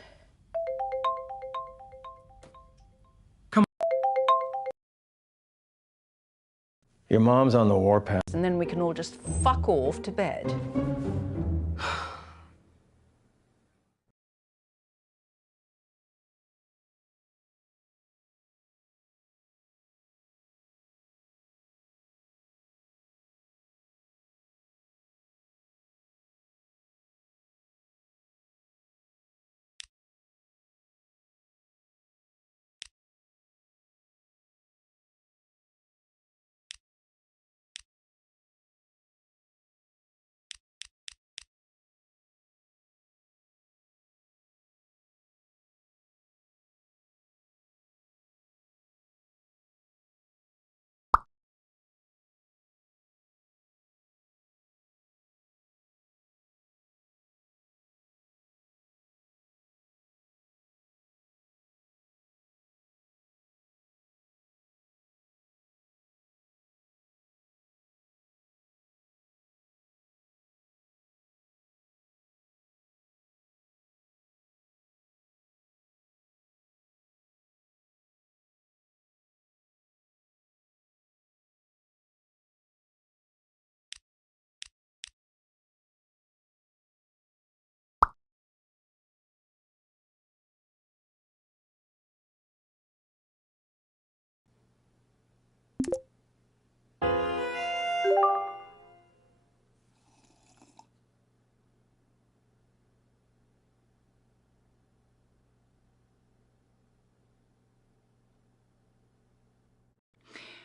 Come on. Your mom's on the warpath. And then we can all just fuck off to bed.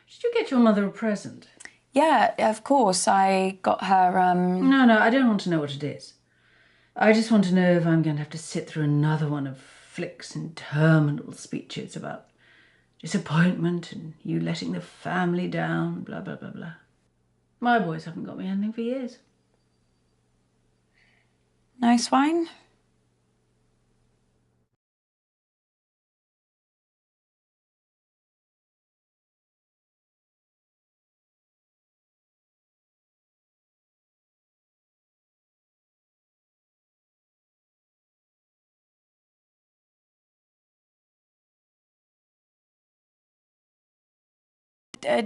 Did you get your mother a present? Yeah, of course. I got her, No, I don't want to know what it is. I just want to know if I'm going to have to sit through another one of Flick's interminable speeches about disappointment and you letting the family down, blah, blah, blah, blah. My boys haven't got me anything for years. nice wine.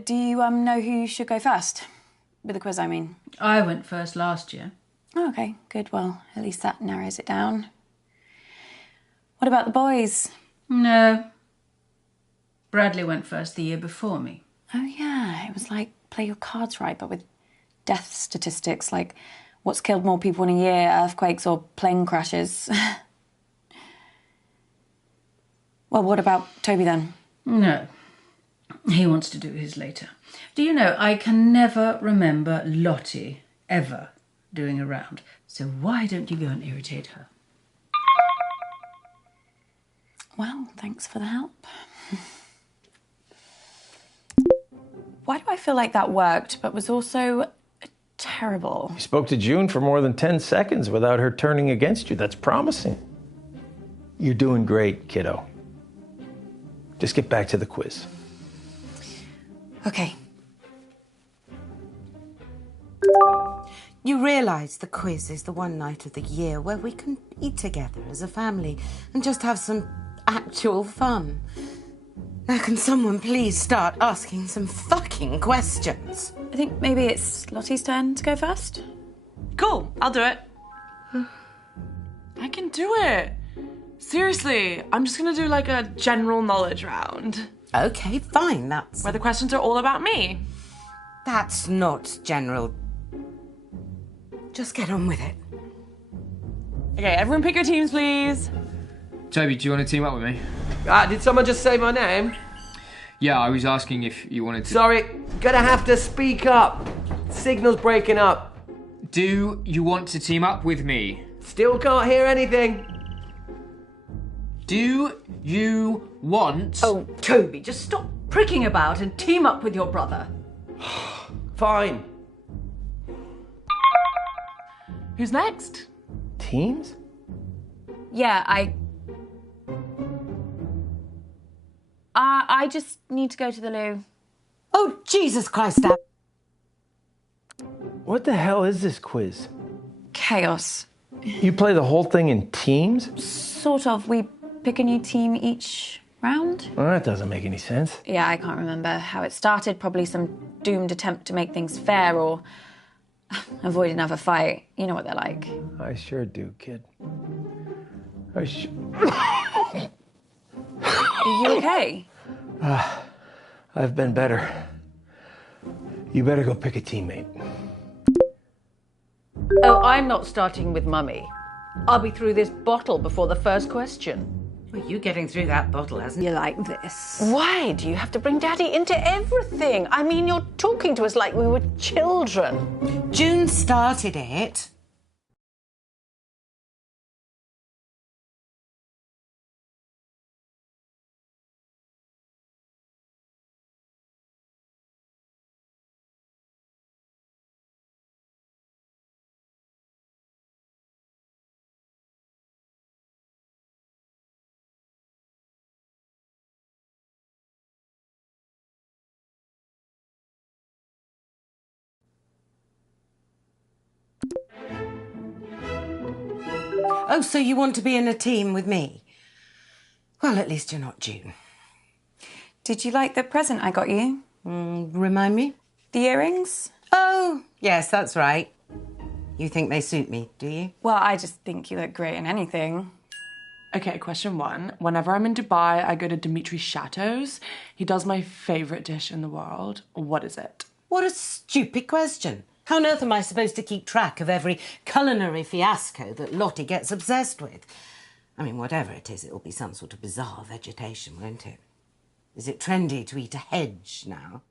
Do you know who should go first? With the quiz, I mean. I went first last year. Oh, okay, good. Well, at least that narrows it down. What about the boys? No. Bradley went first the year before me. Oh, yeah. It was like play your cards right, but with death statistics, like what's killed more people in a year, earthquakes or plane crashes. Well, what about Toby then? No. He wants to do his later. Do you know, I can never remember Lottie ever doing a round. So why don't you go and irritate her? Well, thanks for the help. Why do I feel like that worked, but was also terrible? You spoke to June for more than 10 seconds without her turning against you. That's promising. You're doing great, kiddo. Just get back to the quiz. Okay. You realise the quiz is the one night of the year where we can be together as a family and just have some actual fun. Now, can someone please start asking some fucking questions? I think maybe it's Lottie's turn to go first. Cool, I'll do it. I can do it. Seriously, I'm just gonna do like a general knowledge round. Okay, fine, that's... Where the questions are all about me. That's not general. Just get on with it. Okay, everyone pick your teams, please. Toby, do you want to team up with me? Did someone just say my name? Yeah, I was asking if you wanted to... Sorry, gonna have to speak up. Signal's breaking up. Do you want to team up with me? Still can't hear anything. Do you want... Oh, Toby, just stop pricking about and team up with your brother. Fine. Who's next? Teams? Yeah, I just need to go to the loo. Oh, Jesus Christ, Dad. What the hell is this quiz? Chaos. You play the whole thing in teams? Sort of. We pick a new team each round. Well, that doesn't make any sense. Yeah, I can't remember how it started. Probably some doomed attempt to make things fair or avoid another fight. You know what they're like. I sure do, kid. Are you okay? I've been better. You better go pick a teammate. Oh, I'm not starting with Mummy. I'll be through this bottle before the first question. Well, you getting through that bottle, hasn't You like this? Why do you have to bring Daddy into everything? I mean, you're talking to us like we were children. June started it. Oh, so you want to be in a team with me? Well, at least you're not June. Did you like the present I got you? Remind me? The earrings? Oh, yes, that's right. You think they suit me, do you? Well, I just think you look great in anything. Okay, question one. Whenever I'm in Dubai, I go to Dimitri Chateau's. He does my favourite dish in the world. What is it? What a stupid question. How on earth am I supposed to keep track of every culinary fiasco that Lottie gets obsessed with? I mean, whatever it is, it'll be some sort of bizarre vegetation, won't it? Is it trendy to eat a hedge now?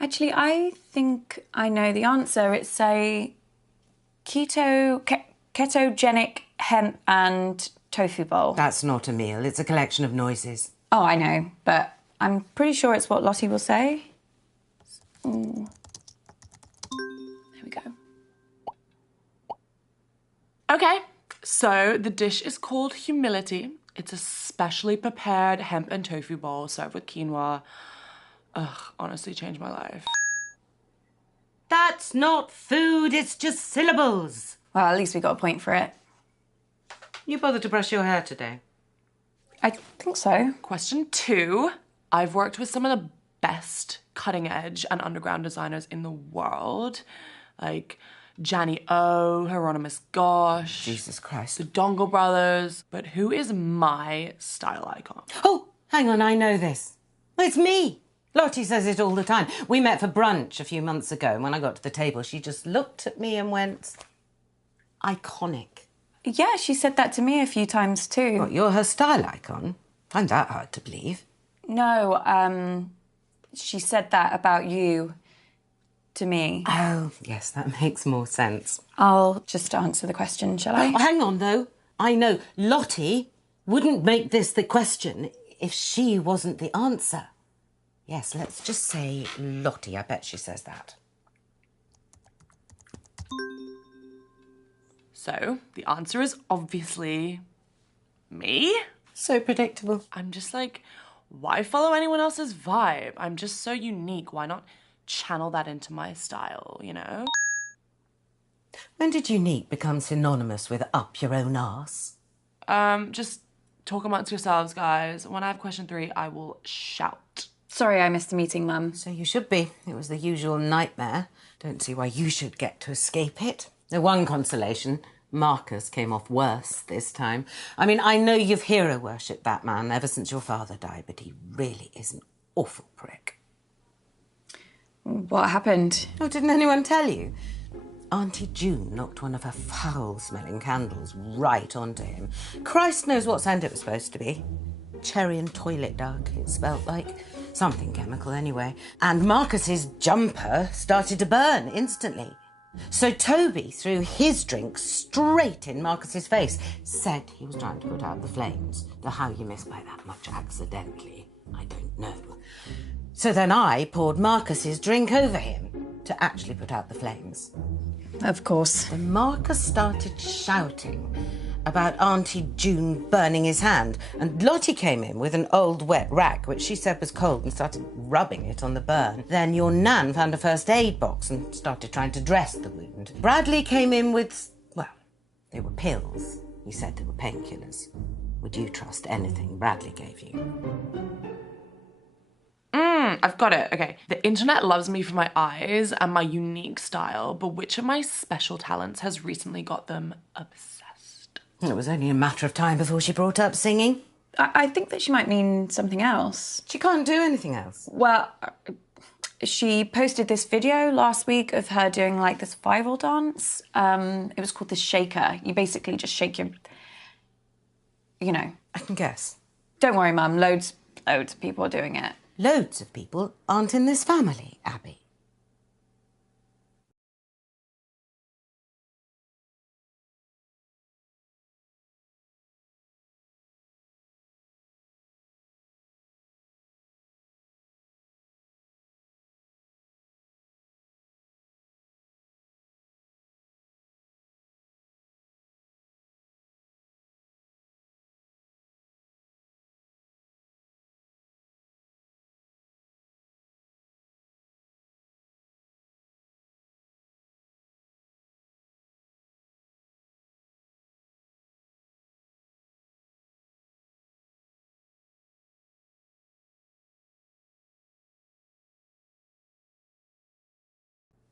Actually, I think I know the answer. It's a ketogenic hemp and tofu bowl. That's not a meal. It's a collection of noises. Oh, I know, but I'm pretty sure it's what Lottie will say. There we go. Okay, so the dish is called Humility. It's a specially prepared hemp and tofu bowl served with quinoa. Ugh, honestly changed my life. That's not food, it's just syllables. Well, at least we got a point for it. You bothered to brush your hair today? I think so. Question two. I've worked with some of the best cutting edge and underground designers in the world. Like Janny O, Hieronymus Gosh. Jesus Christ. The Dongle Brothers. But who is my style icon? Oh, hang on, I know this. It's me. Lottie says it all the time. We met for brunch a few months ago, and when I got to the table, she just looked at me and went, iconic. Yeah, she said that to me a few times too. What, you're her style icon? Find that hard to believe. No, she said that about you to me. Oh, yes, that makes more sense. I'll just answer the question, shall I? Oh, hang on, though. I know Lottie wouldn't make this the question if she wasn't the answer. Yes, let's just say Lottie. I bet she says that. So, the answer is obviously me. So predictable. I'm just like, why follow anyone else's vibe? I'm just so unique. Why not channel that into my style, you know? When did unique become synonymous with up your own arse? Just talk amongst yourselves, guys. When I have question 3, I will shout. Sorry I missed the meeting, Mum. So you should be. It was the usual nightmare. Don't see why you should get to escape it. The one consolation, Marcus came off worse this time. I mean, I know you've hero-worshipped that man ever since your father died, but he really is an awful prick. What happened? Oh, didn't anyone tell you? Auntie June knocked one of her foul-smelling candles right onto him. Christ knows what scent it was supposed to be. Cherry and toilet duck, it smelled like. Something chemical, anyway. And Marcus's jumper started to burn instantly. So Toby threw his drink straight in Marcus's face. Said he was trying to put out the flames. Though how you miss by that much accidentally, I don't know. So then I poured Marcus's drink over him to actually put out the flames. Of course. Then Marcus started shouting about Auntie June burning his hand, and Lottie came in with an old wet rag, which she said was cold, and started rubbing it on the burn. Then your nan found a first aid box and started trying to dress the wound. Bradley came in with, well, they were pills. He said they were painkillers. Would you trust anything Bradley gave you? I've got it. Okay. The internet loves me for my eyes and my unique style, but which of my special talents has recently got them obsessed? It was only a matter of time before she brought up singing. I think that she might mean something else. She can't do anything else. Well, she posted this video last week of her doing like this viral dance. It was called the shaker. You basically just shake your, you know. I can guess. Don't worry, Mum. Loads of people are doing it. Loads of people aren't in this family, Abby.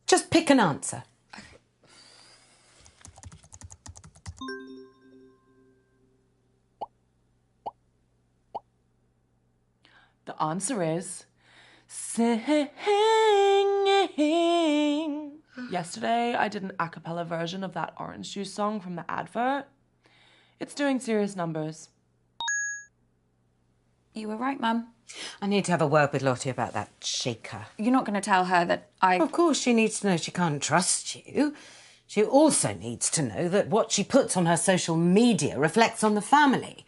Just pick an answer. The answer is singing. Yesterday, I did an a cappella version of that orange juice song from the advert. It's doing serious numbers. You were right, Mum. I need to have a word with Lottie about that shaker. You're not going to tell her that I... Of course, she needs to know she can't trust you. She also needs to know that what she puts on her social media reflects on the family.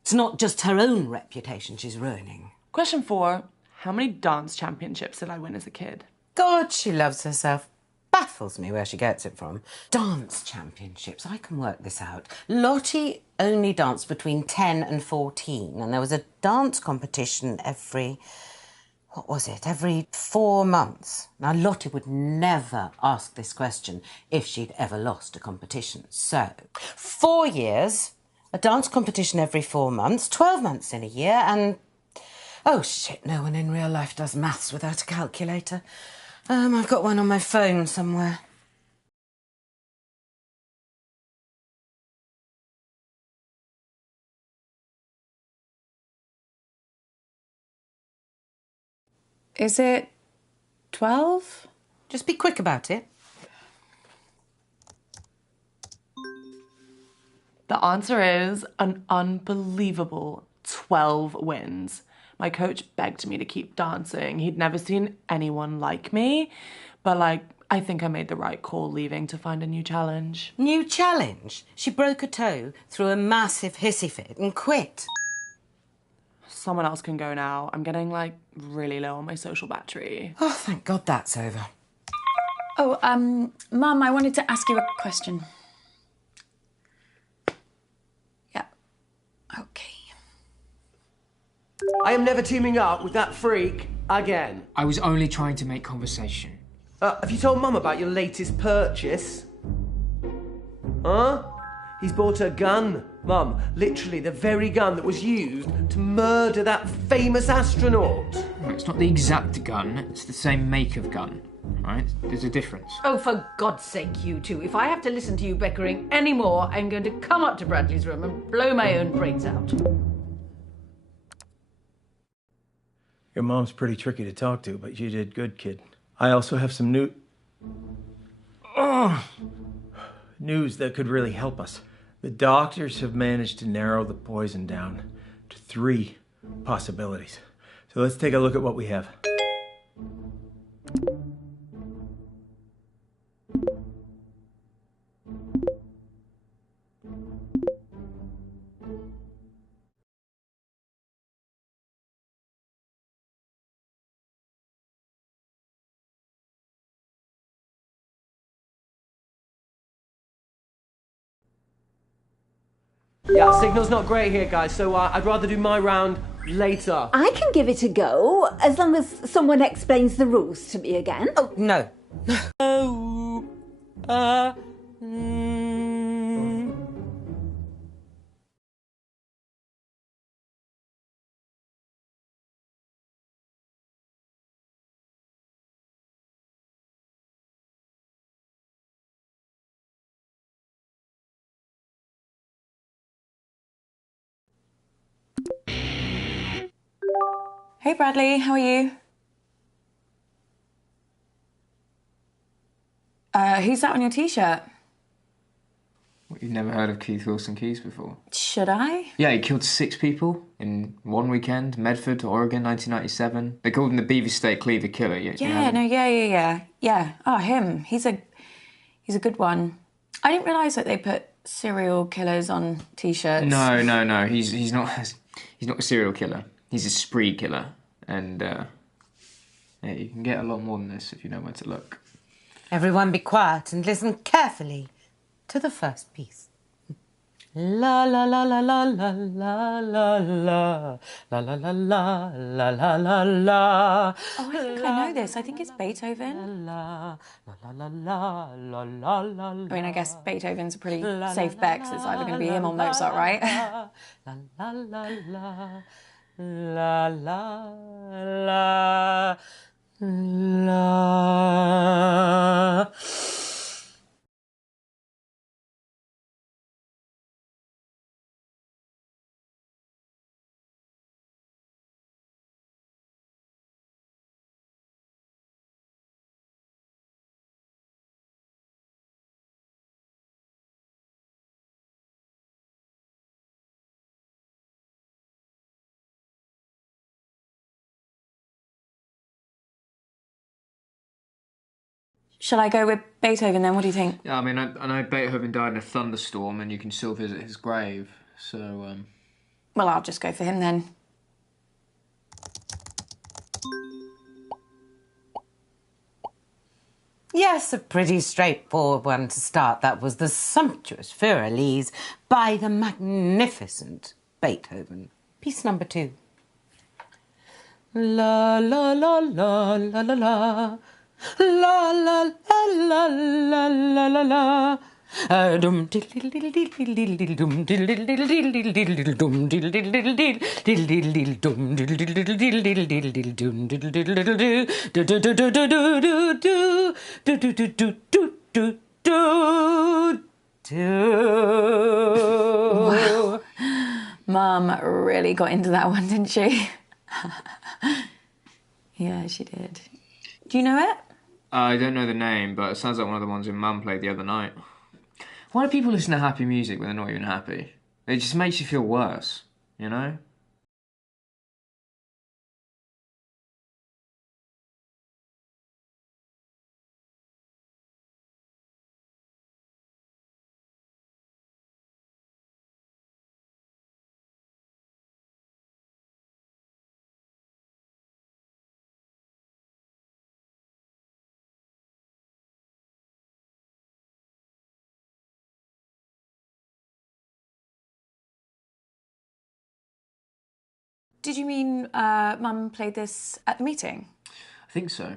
It's not just her own reputation she's ruining. Question 4. How many dance championships did I win as a kid? God, she loves herself. Baffles me where she gets it from. Dance championships, I can work this out. Lottie only danced between 10 and 14, and there was a dance competition every 4 months. Now, Lottie would never ask this question if she'd ever lost a competition. So, 4 years, a dance competition every 4 months, 12 months in a year, and... Oh, shit, no one in real life does maths without a calculator. I've got one on my phone somewhere. Is it 12? Just be quick about it. The answer is an unbelievable 12 wins. My coach begged me to keep dancing. He'd never seen anyone like me, but I think I made the right call leaving to find a new challenge. New challenge? She broke a toe, threw a massive hissy fit and quit. Someone else can go now. I'm getting really low on my social battery. Oh, thank God that's over. Oh, Mum, I wanted to ask you a question. Yeah. Okay. I am never teaming up with that freak again. I was only trying to make conversation. Have you told Mum about your latest purchase? Huh? He's bought a gun, Mum. Literally the very gun that was used to murder that famous astronaut. It's not the exact gun, it's the same make of gun, right? There's a difference. Oh, for God's sake, you two. If I have to listen to you bickering anymore, I'm going to come up to Bradley's room and blow my own brains out. Your mom's pretty tricky to talk to, but you did good, kid. I also have some news that could really help us. The doctors have managed to narrow the poison down to 3 possibilities. So let's take a look at what we have. Yeah, signal's not great here, guys, so I'd rather do my round later. I can give it a go, as long as someone explains the rules to me again. Oh, no. Hey, Bradley, how are you? Who's that on your t-shirt? What, you've never heard of Keith Wilson Keys before? Should I? Yeah, he killed 6 people in one weekend, Medford, Oregon, 1997. They called him the Beaver State Cleaver Killer. Yeah. Oh, him. He's a good one. I didn't realise that they put serial killers on t-shirts. No. He's not a serial killer. He's a spree killer. And, yeah, you can get a lot more than this if you know where to look. Everyone be quiet and listen carefully to the first piece. La la la la la la la la la la la la la la la la la. Oh, I think I know this. I think it's Beethoven. La la la la la la la. I mean, I guess Beethoven's a pretty safe bet, 'cause it's either going to be him or Mozart, right? La la la la la la la. Shall I go with Beethoven then? What do you think? Yeah, I mean, I know Beethoven died in a thunderstorm and you can still visit his grave, so, Well, I'll just go for him then. Yes, a pretty straightforward one to start. That was the sumptuous Für Elise by the magnificent Beethoven. Piece number 2. La la la la la la la. La la la la la la la la. Dum diddle diddle diddle diddle diddle dum diddle diddle diddle diddle diddle dum diddle diddle diddle diddle diddle diddle diddle dum diddle diddle diddle diddle diddle diddle diddle dum diddle diddle diddle do do do do do do do do do do do do do do. Wow. Mum really got into that one, didn't she? Yeah, she did. Do you know it? I don't know the name, but it sounds like one of the ones your mum played the other night. Why do people listen to happy music when they're not even happy? It just makes you feel worse, you know? Did you mean Mum played this at the meeting? I think so.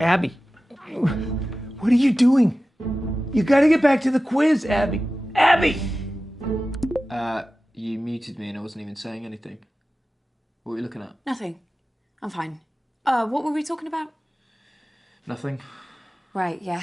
Abby, what are you doing? You gotta get back to the quiz, Abby. Abby! You muted me and I wasn't even saying anything. What were you looking at? Nothing. I'm fine. What were we talking about? Nothing. Right, yeah.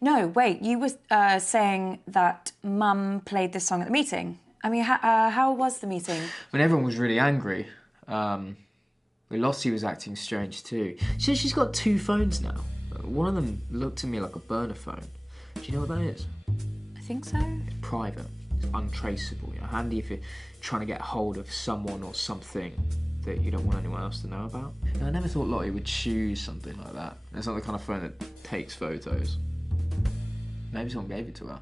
No, wait, you were saying that Mum played this song at the meeting. I mean, how was the meeting? When everyone was really angry. Lottie was acting strange too. She's got 2 phones now. One of them looked to me like a burner phone. Do you know what that is? I think so. It's private. It's untraceable. You know, handy if you're trying to get hold of someone or something that you don't want anyone else to know about. And I never thought Lottie would choose something like that. It's not the kind of phone that takes photos. Maybe someone gave it to her.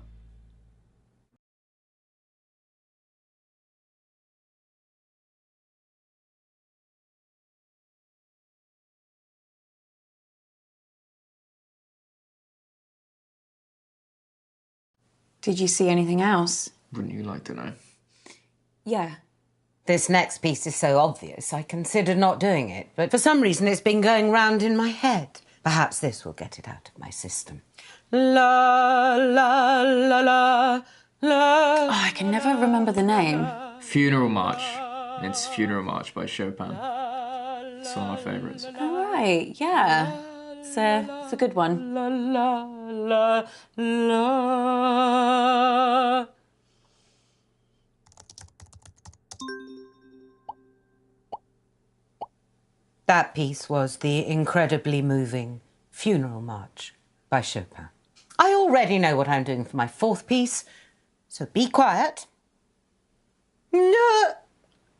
Did you see anything else? Wouldn't you like to know? Yeah. This next piece is so obvious, I considered not doing it, but for some reason it's been going round in my head. Perhaps this will get it out of my system. La, la, la, la, la. Oh, I can never remember the name. Funeral March. It's Funeral March by Chopin. It's one of my favourites. All right, yeah. It's a good one. La, la, la, la. That piece was the incredibly moving Funeral March by Chopin. I already know what I'm doing for my 4th piece, so be quiet. No.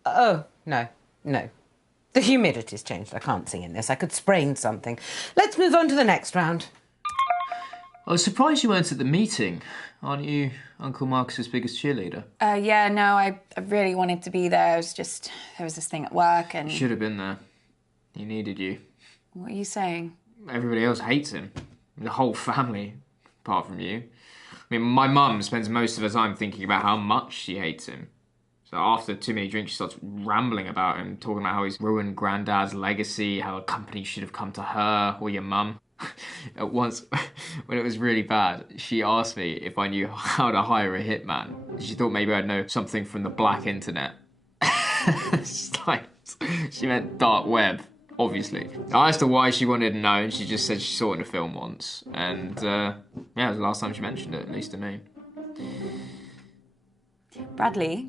Oh, no. The humidity's changed. I can't sing in this. I could sprain something. Let's move on to the next round. I was surprised you weren't at the meeting. Aren't you Uncle Marcus's biggest cheerleader? Yeah, no, I really wanted to be there. There was this thing at work and... Should have been there. He needed you. What are you saying? Everybody else hates him. The whole family, apart from you. I mean, my mum spends most of her time thinking about how much she hates him. So after too many drinks, she starts rambling about him, talking about how he's ruined Granddad's legacy, how a company should have come to her or your mum. At once, when it was really bad, she asked me if I knew how to hire a hitman. She thought maybe I'd know something from the black internet. She meant dark web. Obviously. I asked her why she wanted to know, and she just said she saw it in a film once. And, yeah, it was the last time she mentioned it, at least to me. Bradley,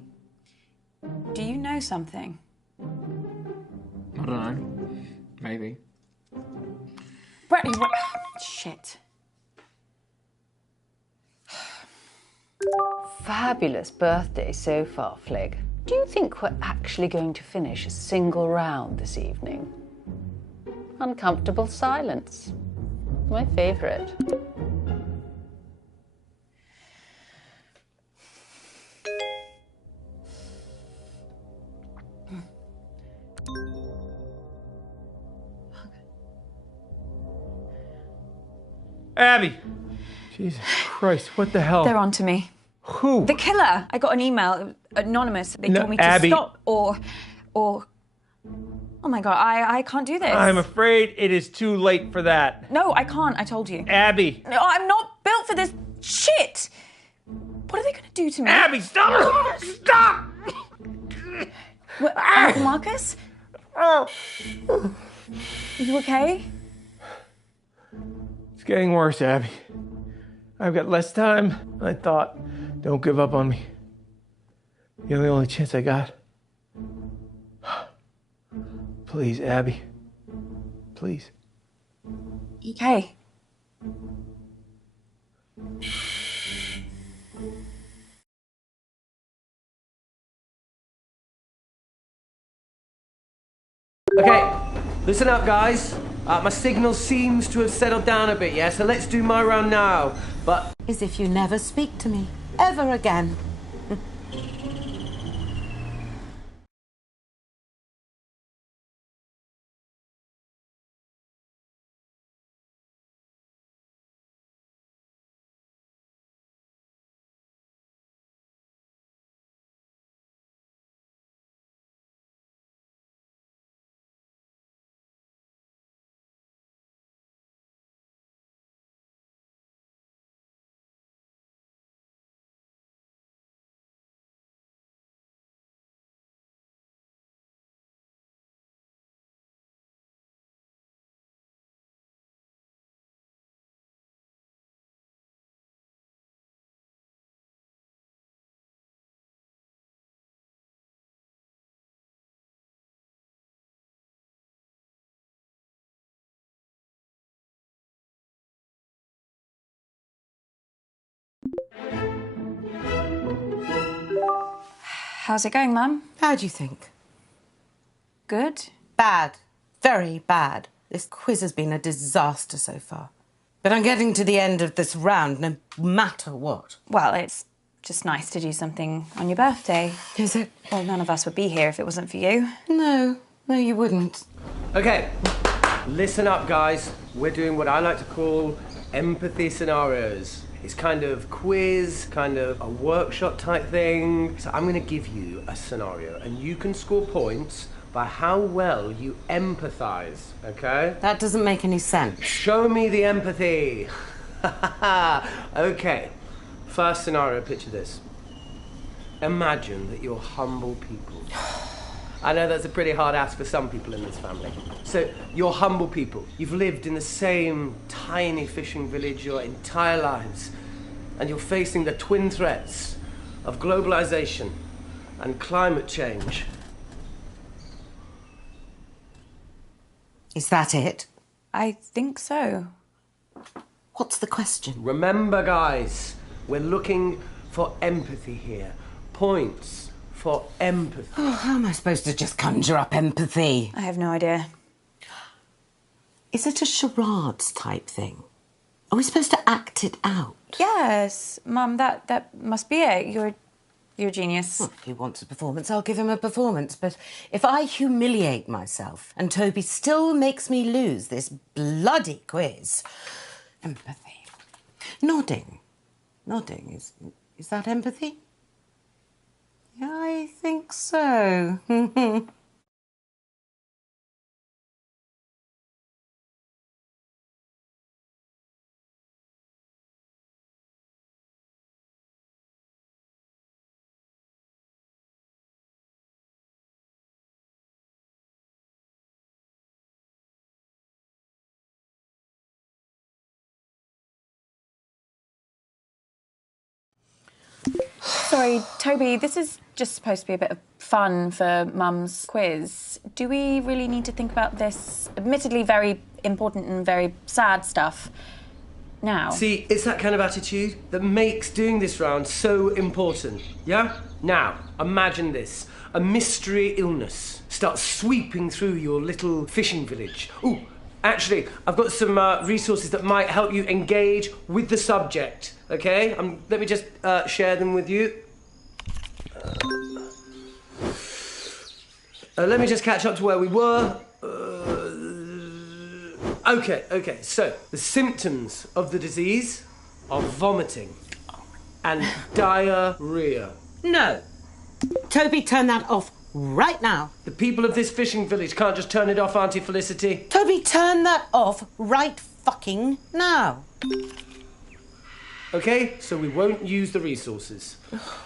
do you know something? I don't know. Maybe. Bradley, what? Shit. Fabulous birthday so far, Flig. Do you think we're actually going to finish a single round this evening? Uncomfortable silence. My favourite. Abby! Jesus Christ, what the hell? They're on to me. Who? The killer. I got an email, anonymous. They No, told me to Abby. stop or... Oh my God, I can't do this. I'm afraid it is too late for that. No, I can't, I told you. Abby! No, I'm not built for this shit! What are they gonna do to me? Abby, stop! Stop! What, Uncle Marcus? Oh. Are you okay? It's getting worse, Abby. I've got less time than I thought. Don't give up on me. You're the only chance I got. Please, Abby. Please. Okay. Okay, listen up, guys. My signal seems to have settled down a bit, yeah? So let's do my round now. But As if you never speak to me ever again. How's it going, Mum? How do you think? Good. Bad. Very bad. This quiz has been a disaster so far. But I'm getting to the end of this round no matter what. Well, it's just nice to do something on your birthday. Is it? Well, none of us would be here if it wasn't for you. No, you wouldn't. okay, listen up, guys. We're doing what I like to call empathy scenarios. It's kind of quiz, kind of a workshop type thing. So I'm going to give you a scenario, and you can score points by how well you empathize, okay? That doesn't make any sense. Show me the empathy. Okay, first scenario, picture this. Imagine that you're humble people. I know that's a pretty hard ask for some people in this family. So, you're humble people. You've lived in the same tiny fishing village your entire lives, and you're facing the twin threats of globalization and climate change. Is that it? I think so. What's the question? Remember, guys, we're looking for empathy here. Points for empathy. Oh, how am I supposed to just conjure up empathy? I have no idea. Is it a charades type thing? Are we supposed to act it out? Yes, Mum, that must be it. You're a genius. Well, if he wants a performance, I'll give him a performance. But if I humiliate myself and Toby still makes me lose this bloody quiz... Empathy. Nodding. Nodding. Is that empathy? Yeah, I think so. Sorry, Toby, this is just supposed to be a bit of fun for Mum's quiz. Do we really need to think about this admittedly very important and very sad stuff now? See, it's that kind of attitude that makes doing this round so important, yeah? Now, imagine this. A mystery illness starts sweeping through your little fishing village. Ooh, actually, I've got some resources that might help you engage with the subject, okay? Let me just share them with you. Let me just catch up to where we were. Okay, so the symptoms of the disease are vomiting and diarrhea. No. Toby, turn that off right now. The people of this fishing village can't just turn it off, Auntie Felicity. Toby, turn that off right fucking now. Okay, so we won't use the resources.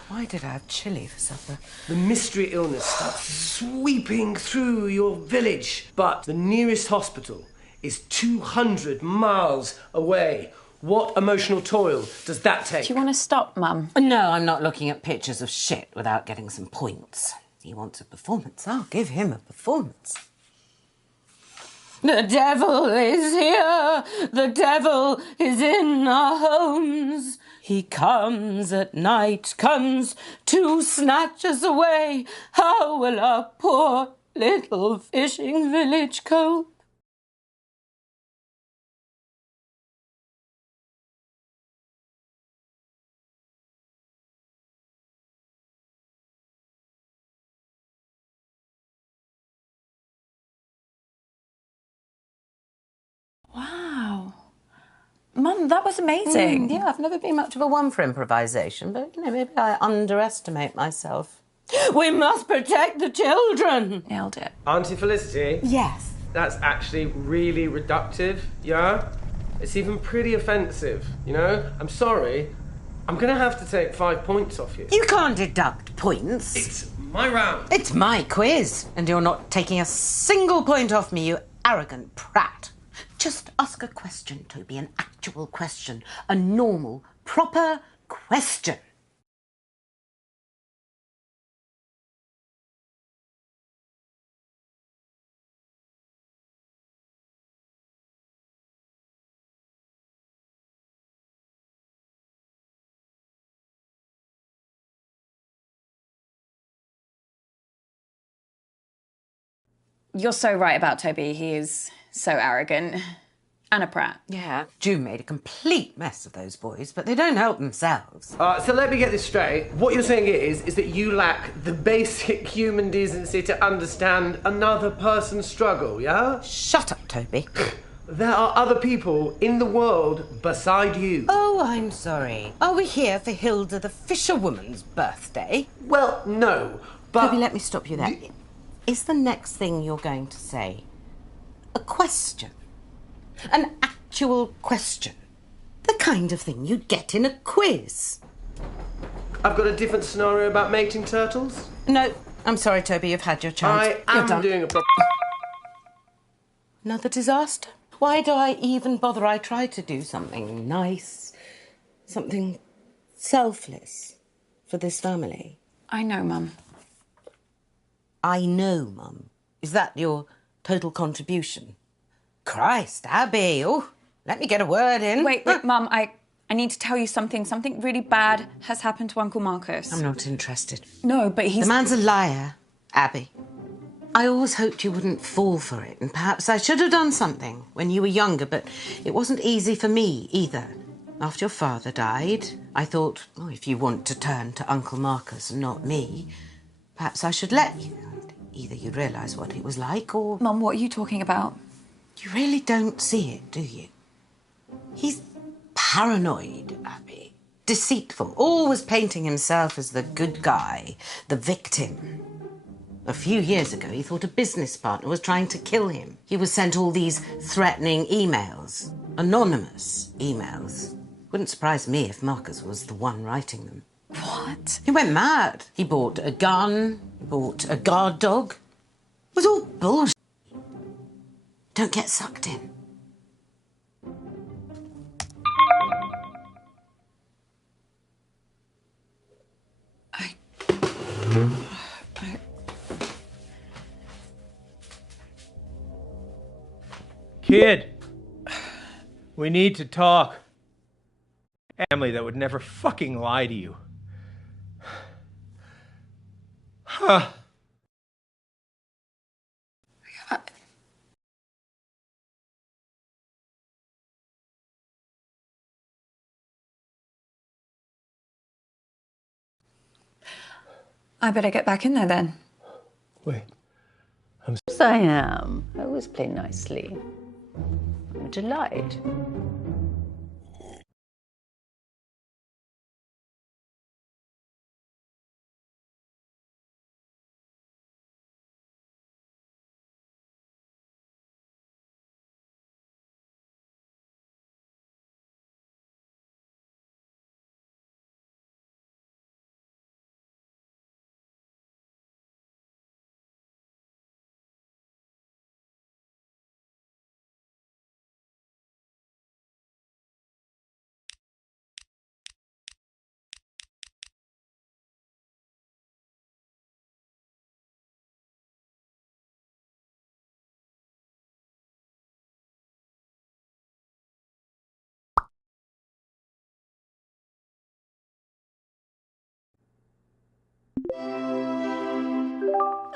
Why did I have chili for supper? The mystery illness starts sweeping through your village, but the nearest hospital is 200 miles away. What emotional toil does that take? Do you want to stop, Mum? No, I'm not looking at pictures of shit without getting some points. He wants a performance. I'll give him a performance. The devil is here. The devil is in our homes. He comes at night, comes to snatch us away. How will our poor little fishing village cope? Wow. Mum, that was amazing. Yeah, I've never been much of a one for improvisation, but, maybe I underestimate myself. We must protect the children. Nailed it. Auntie Felicity? Yes. That's actually really reductive, yeah? It's even pretty offensive, you know? I'm sorry. I'm gonna have to take 5 points off you. You can't deduct points. It's my round. It's my quiz, and you're not taking a single point off me, you arrogant prat. Just ask a question, Toby, an actual question. A normal, proper question. You're so right about Toby. He is so arrogant. And a prat. Yeah, June made a complete mess of those boys, but they don't help themselves. So let me get this straight. What you're saying is that you lack the basic human decency to understand another person's struggle, yeah? Shut up, Toby. There are other people in the world beside you. Oh, I'm sorry. Are we here for Hilda the fisherwoman's birthday? Well, no, but... Toby, let me stop you there. Is the next thing you're going to say a question? An actual question? The kind of thing you'd get in a quiz. I've got a different scenario about mating turtles. No, I'm sorry, Toby, you've had your chance. I You're am done. doing a... Another disaster? Why do I even bother? I try to do something nice, something selfless for this family. I know, Mum. I know, Mum. Is that your total contribution? Christ, Abby. Oh, let me get a word in. Wait, Mum, I need to tell you something. Something really bad has happened to Uncle Marcus. I'm not interested. No, but he's... The man's a liar, Abby. I always hoped you wouldn't fall for it, and perhaps I should have done something when you were younger, but it wasn't easy for me either. After your father died, I thought, if you want to turn to Uncle Marcus and not me, perhaps I should let you. Either you'd realise what it was like, or... Mum, what are you talking about? You really don't see it, do you? He's paranoid, Abby. Deceitful. Always painting himself as the good guy, the victim. A few years ago, he thought a business partner was trying to kill him. He was sent all these threatening emails. Anonymous emails. Wouldn't surprise me if Marcus was the one writing them. What? He went mad. He bought a gun, he bought a guard dog. It was all bullshit. Don't get sucked in. Kid, we need to talk. Family that would never fucking lie to you. Huh. I better get back in there then. Wait. Yes, I am. I always play nicely. I'm a delight.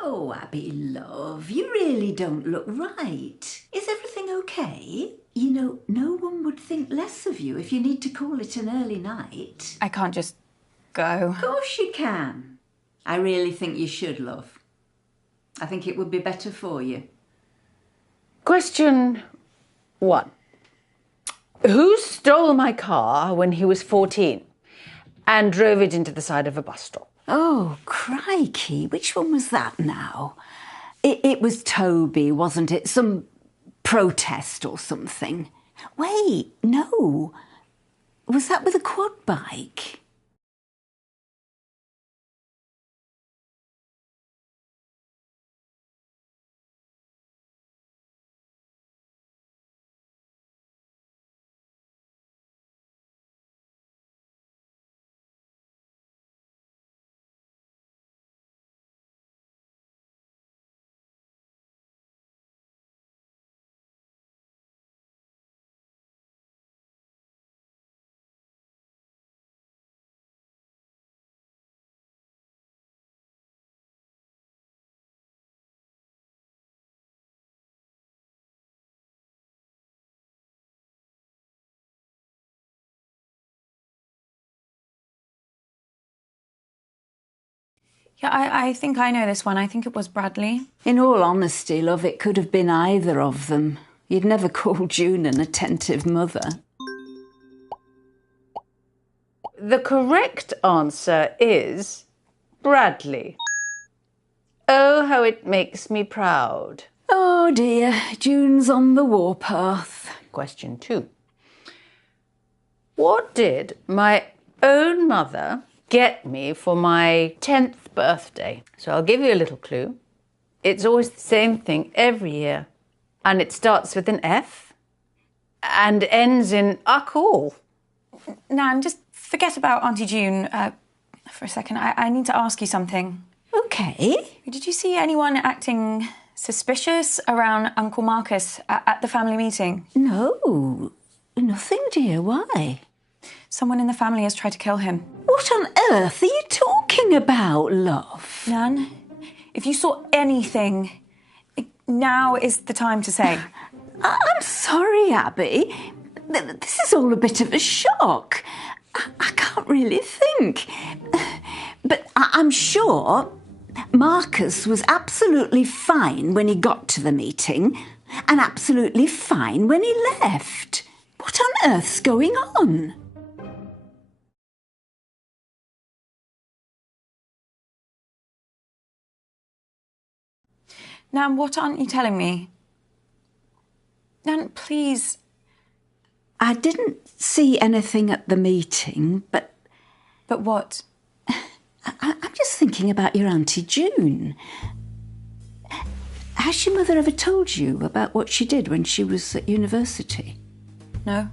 Oh, Abby, love, you really don't look right. Is everything okay? You know, no one would think less of you if you need to call it an early night. I can't just go. Of course you can. I really think you should, love. I think it would be better for you. Question 1. Who stole my car when he was 14 and drove it into the side of a bus stop? Oh, crikey. Which one was that now? It was Toby, wasn't it? Some protest or something. Wait, no. Was that with a quad bike? Yeah, I think I know this one. I think it was Bradley. In all honesty, love, it could have been either of them. You'd never call June an attentive mother. The correct answer is Bradley. Oh, how it makes me proud. Oh dear, June's on the warpath. Question 2. What did my own mother get me for my 10th birthday? So I'll give you a little clue. It's always the same thing every year. And it starts with an F and ends in uck all. Nan, just forget about Auntie June for a second. I need to ask you something. Okay. Did you see anyone acting suspicious around Uncle Marcus at the family meeting? No, nothing, dear. Why? Someone in the family has tried to kill him. What on earth are you talking about, love? Nan, if you saw anything, now is the time to say. I'm sorry, Abby. This is all a bit of a shock. I can't really think. But I'm sure Marcus was absolutely fine when he got to the meeting and absolutely fine when he left. What on earth's going on? Nan, what aren't you telling me? Nan, please. I didn't see anything at the meeting, but... But what? I'm just thinking about your Auntie June. Has your mother ever told you about what she did when she was at university? No.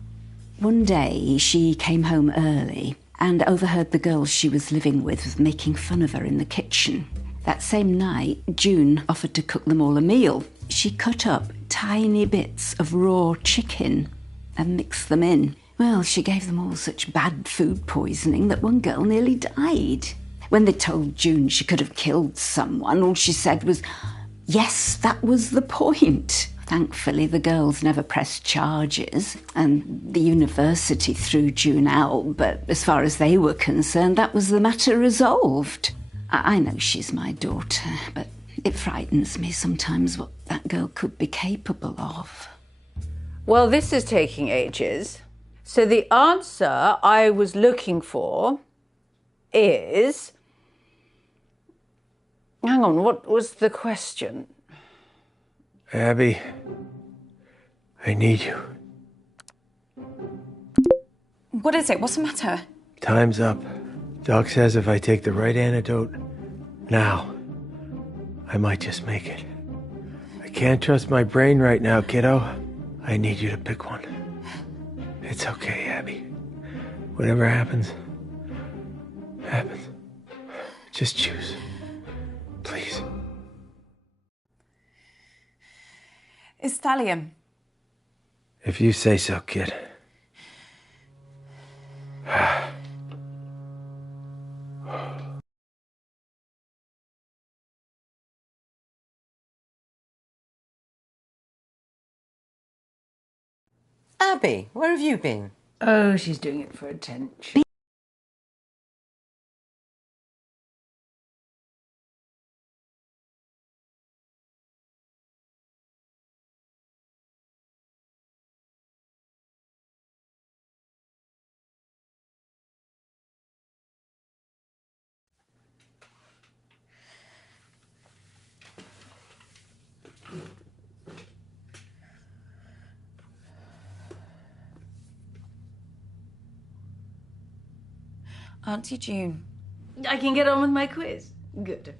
One day she came home early and overheard the girls she was living with making fun of her in the kitchen. That same night, June offered to cook them all a meal. She cut up tiny bits of raw chicken and mixed them in. Well, she gave them all such bad food poisoning that one girl nearly died. When they told June she could have killed someone, all she said was, yes, that was the point. Thankfully, the girls never pressed charges, and the university threw June out, but as far as they were concerned, that was the matter resolved. I know she's my daughter, but it frightens me sometimes what that girl could be capable of. Well, this is taking ages. So the answer I was looking for is... Hang on, what was the question? Abby, I need you. What is it? What's the matter? Time's up. Doc says if I take the right antidote now, I might just make it. I can't trust my brain right now, kiddo. I need you to pick one. It's okay, Abby. Whatever happens, happens. Just choose. Please. It's thallium. If you say so, kid. Abby, where have you been? Oh, she's doing it for attention. Auntie June. I can get on with my quiz. Good.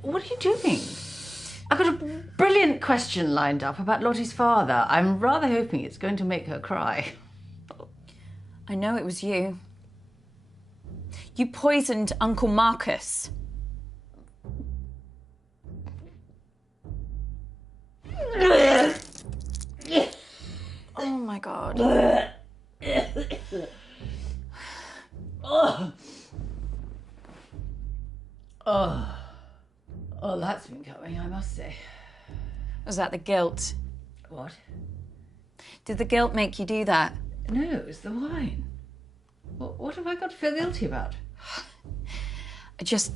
What are you doing? I've got a brilliant question lined up about Lottie's father. I'm rather hoping it's going to make her cry. I know it was you. You poisoned Uncle Marcus. Oh my God. Oh, that's been coming, I must say. Was that the guilt? What? Did the guilt make you do that? No, it's the wine. What have I got to feel guilty about? I just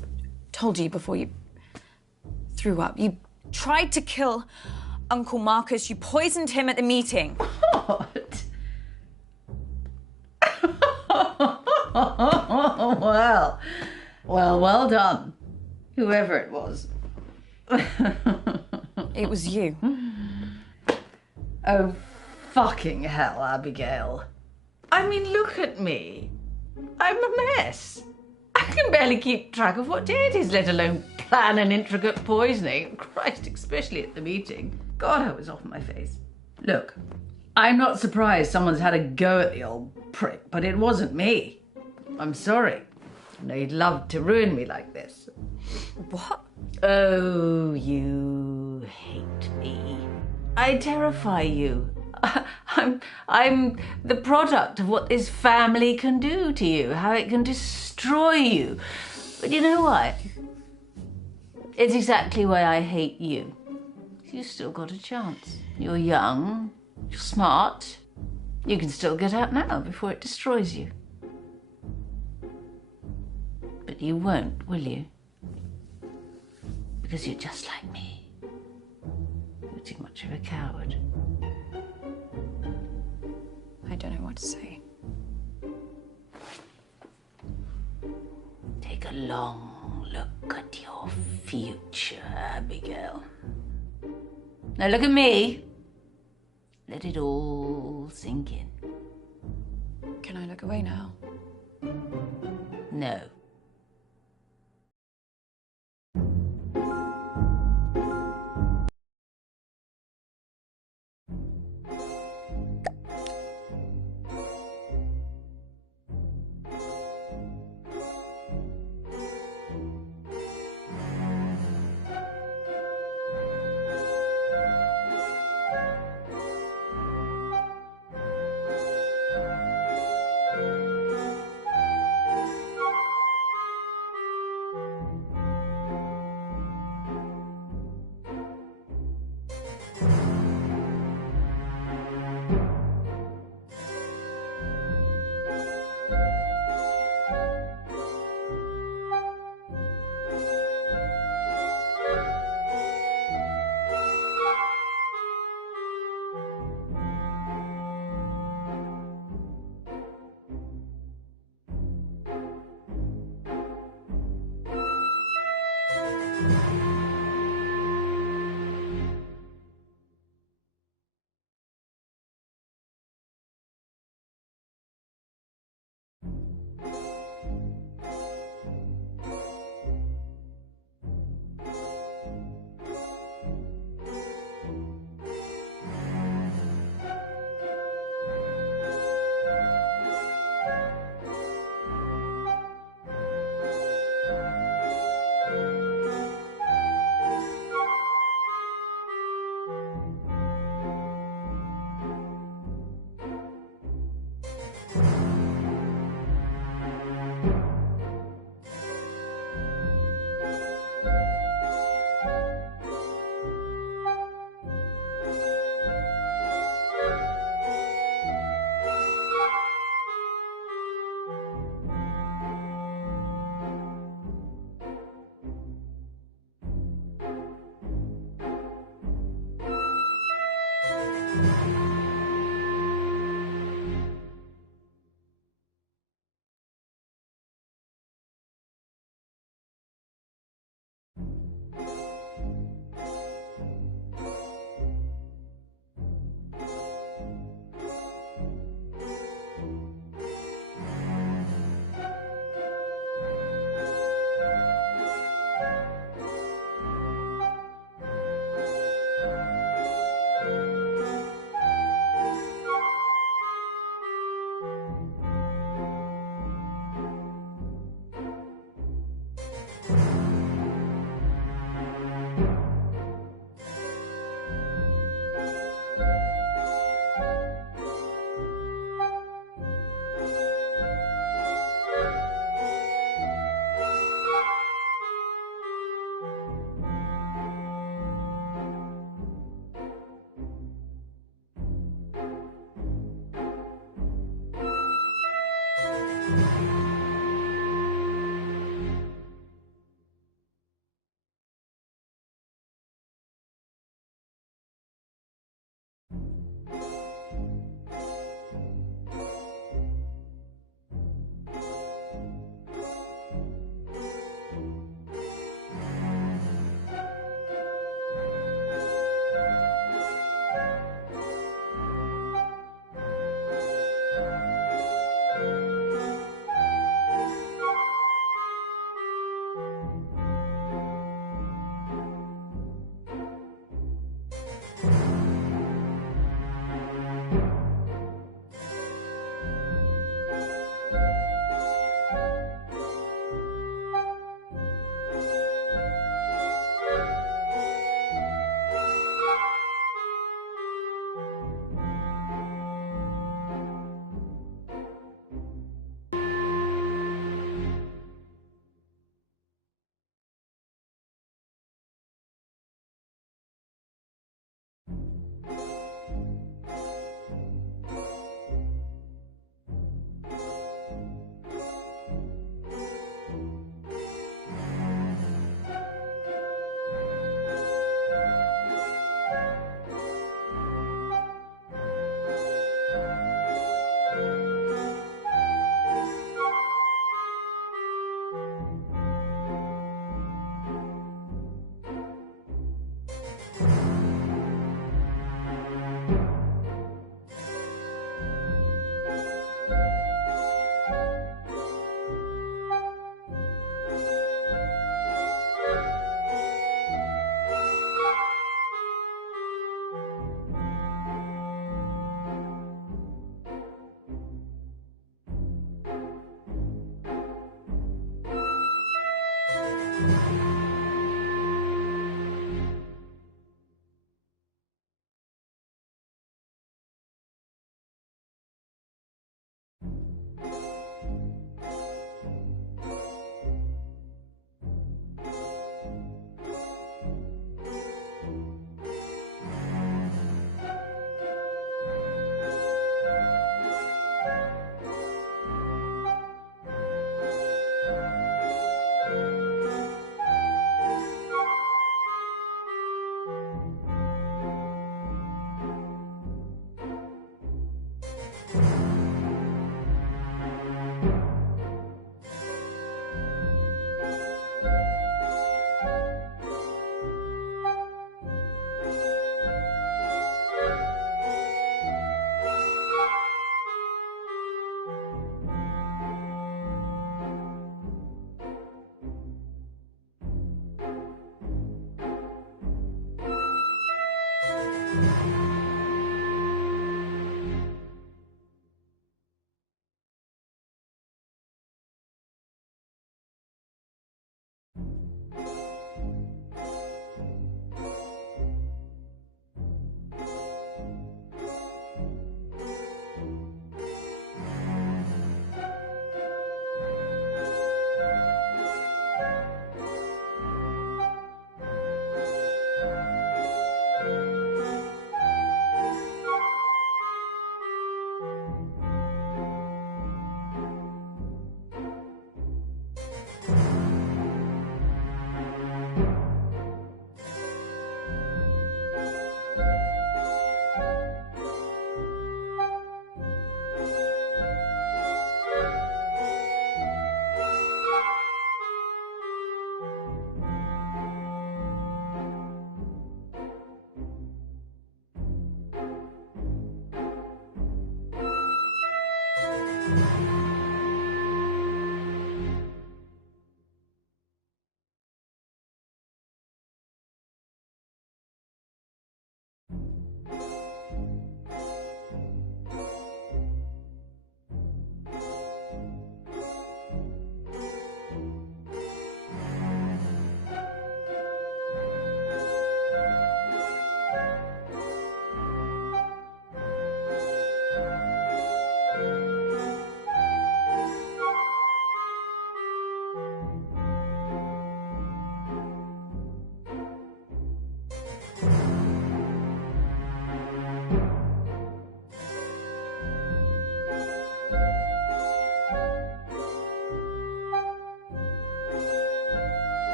told you before you threw up. You tried to kill Uncle Marcus. You poisoned him at the meeting. What? Well done. Whoever it was. It was you. Oh, fucking hell, Abigail. I mean, look at me. I'm a mess. I can barely keep track of what day it is, let alone plan an intricate poisoning. Christ, especially at the meeting. God, I was off my face. Look, I'm not surprised someone's had a go at the old prick, but it wasn't me. I'm sorry. I know you'd love to ruin me like this. What? Oh, you hate me. I terrify you. I'm the product of what this family can do to you, how it can destroy you. But you know what? It's exactly why I hate you. You've still got a chance. You're young, you're smart. You can still get out now before it destroys you. But you won't, will you? Because you're just like me. You're too much of a coward. I don't know what to say. Take a long look at your future, Abigail. Now look at me. Let it all sink in. Can I look away now? No.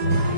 Thank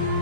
you.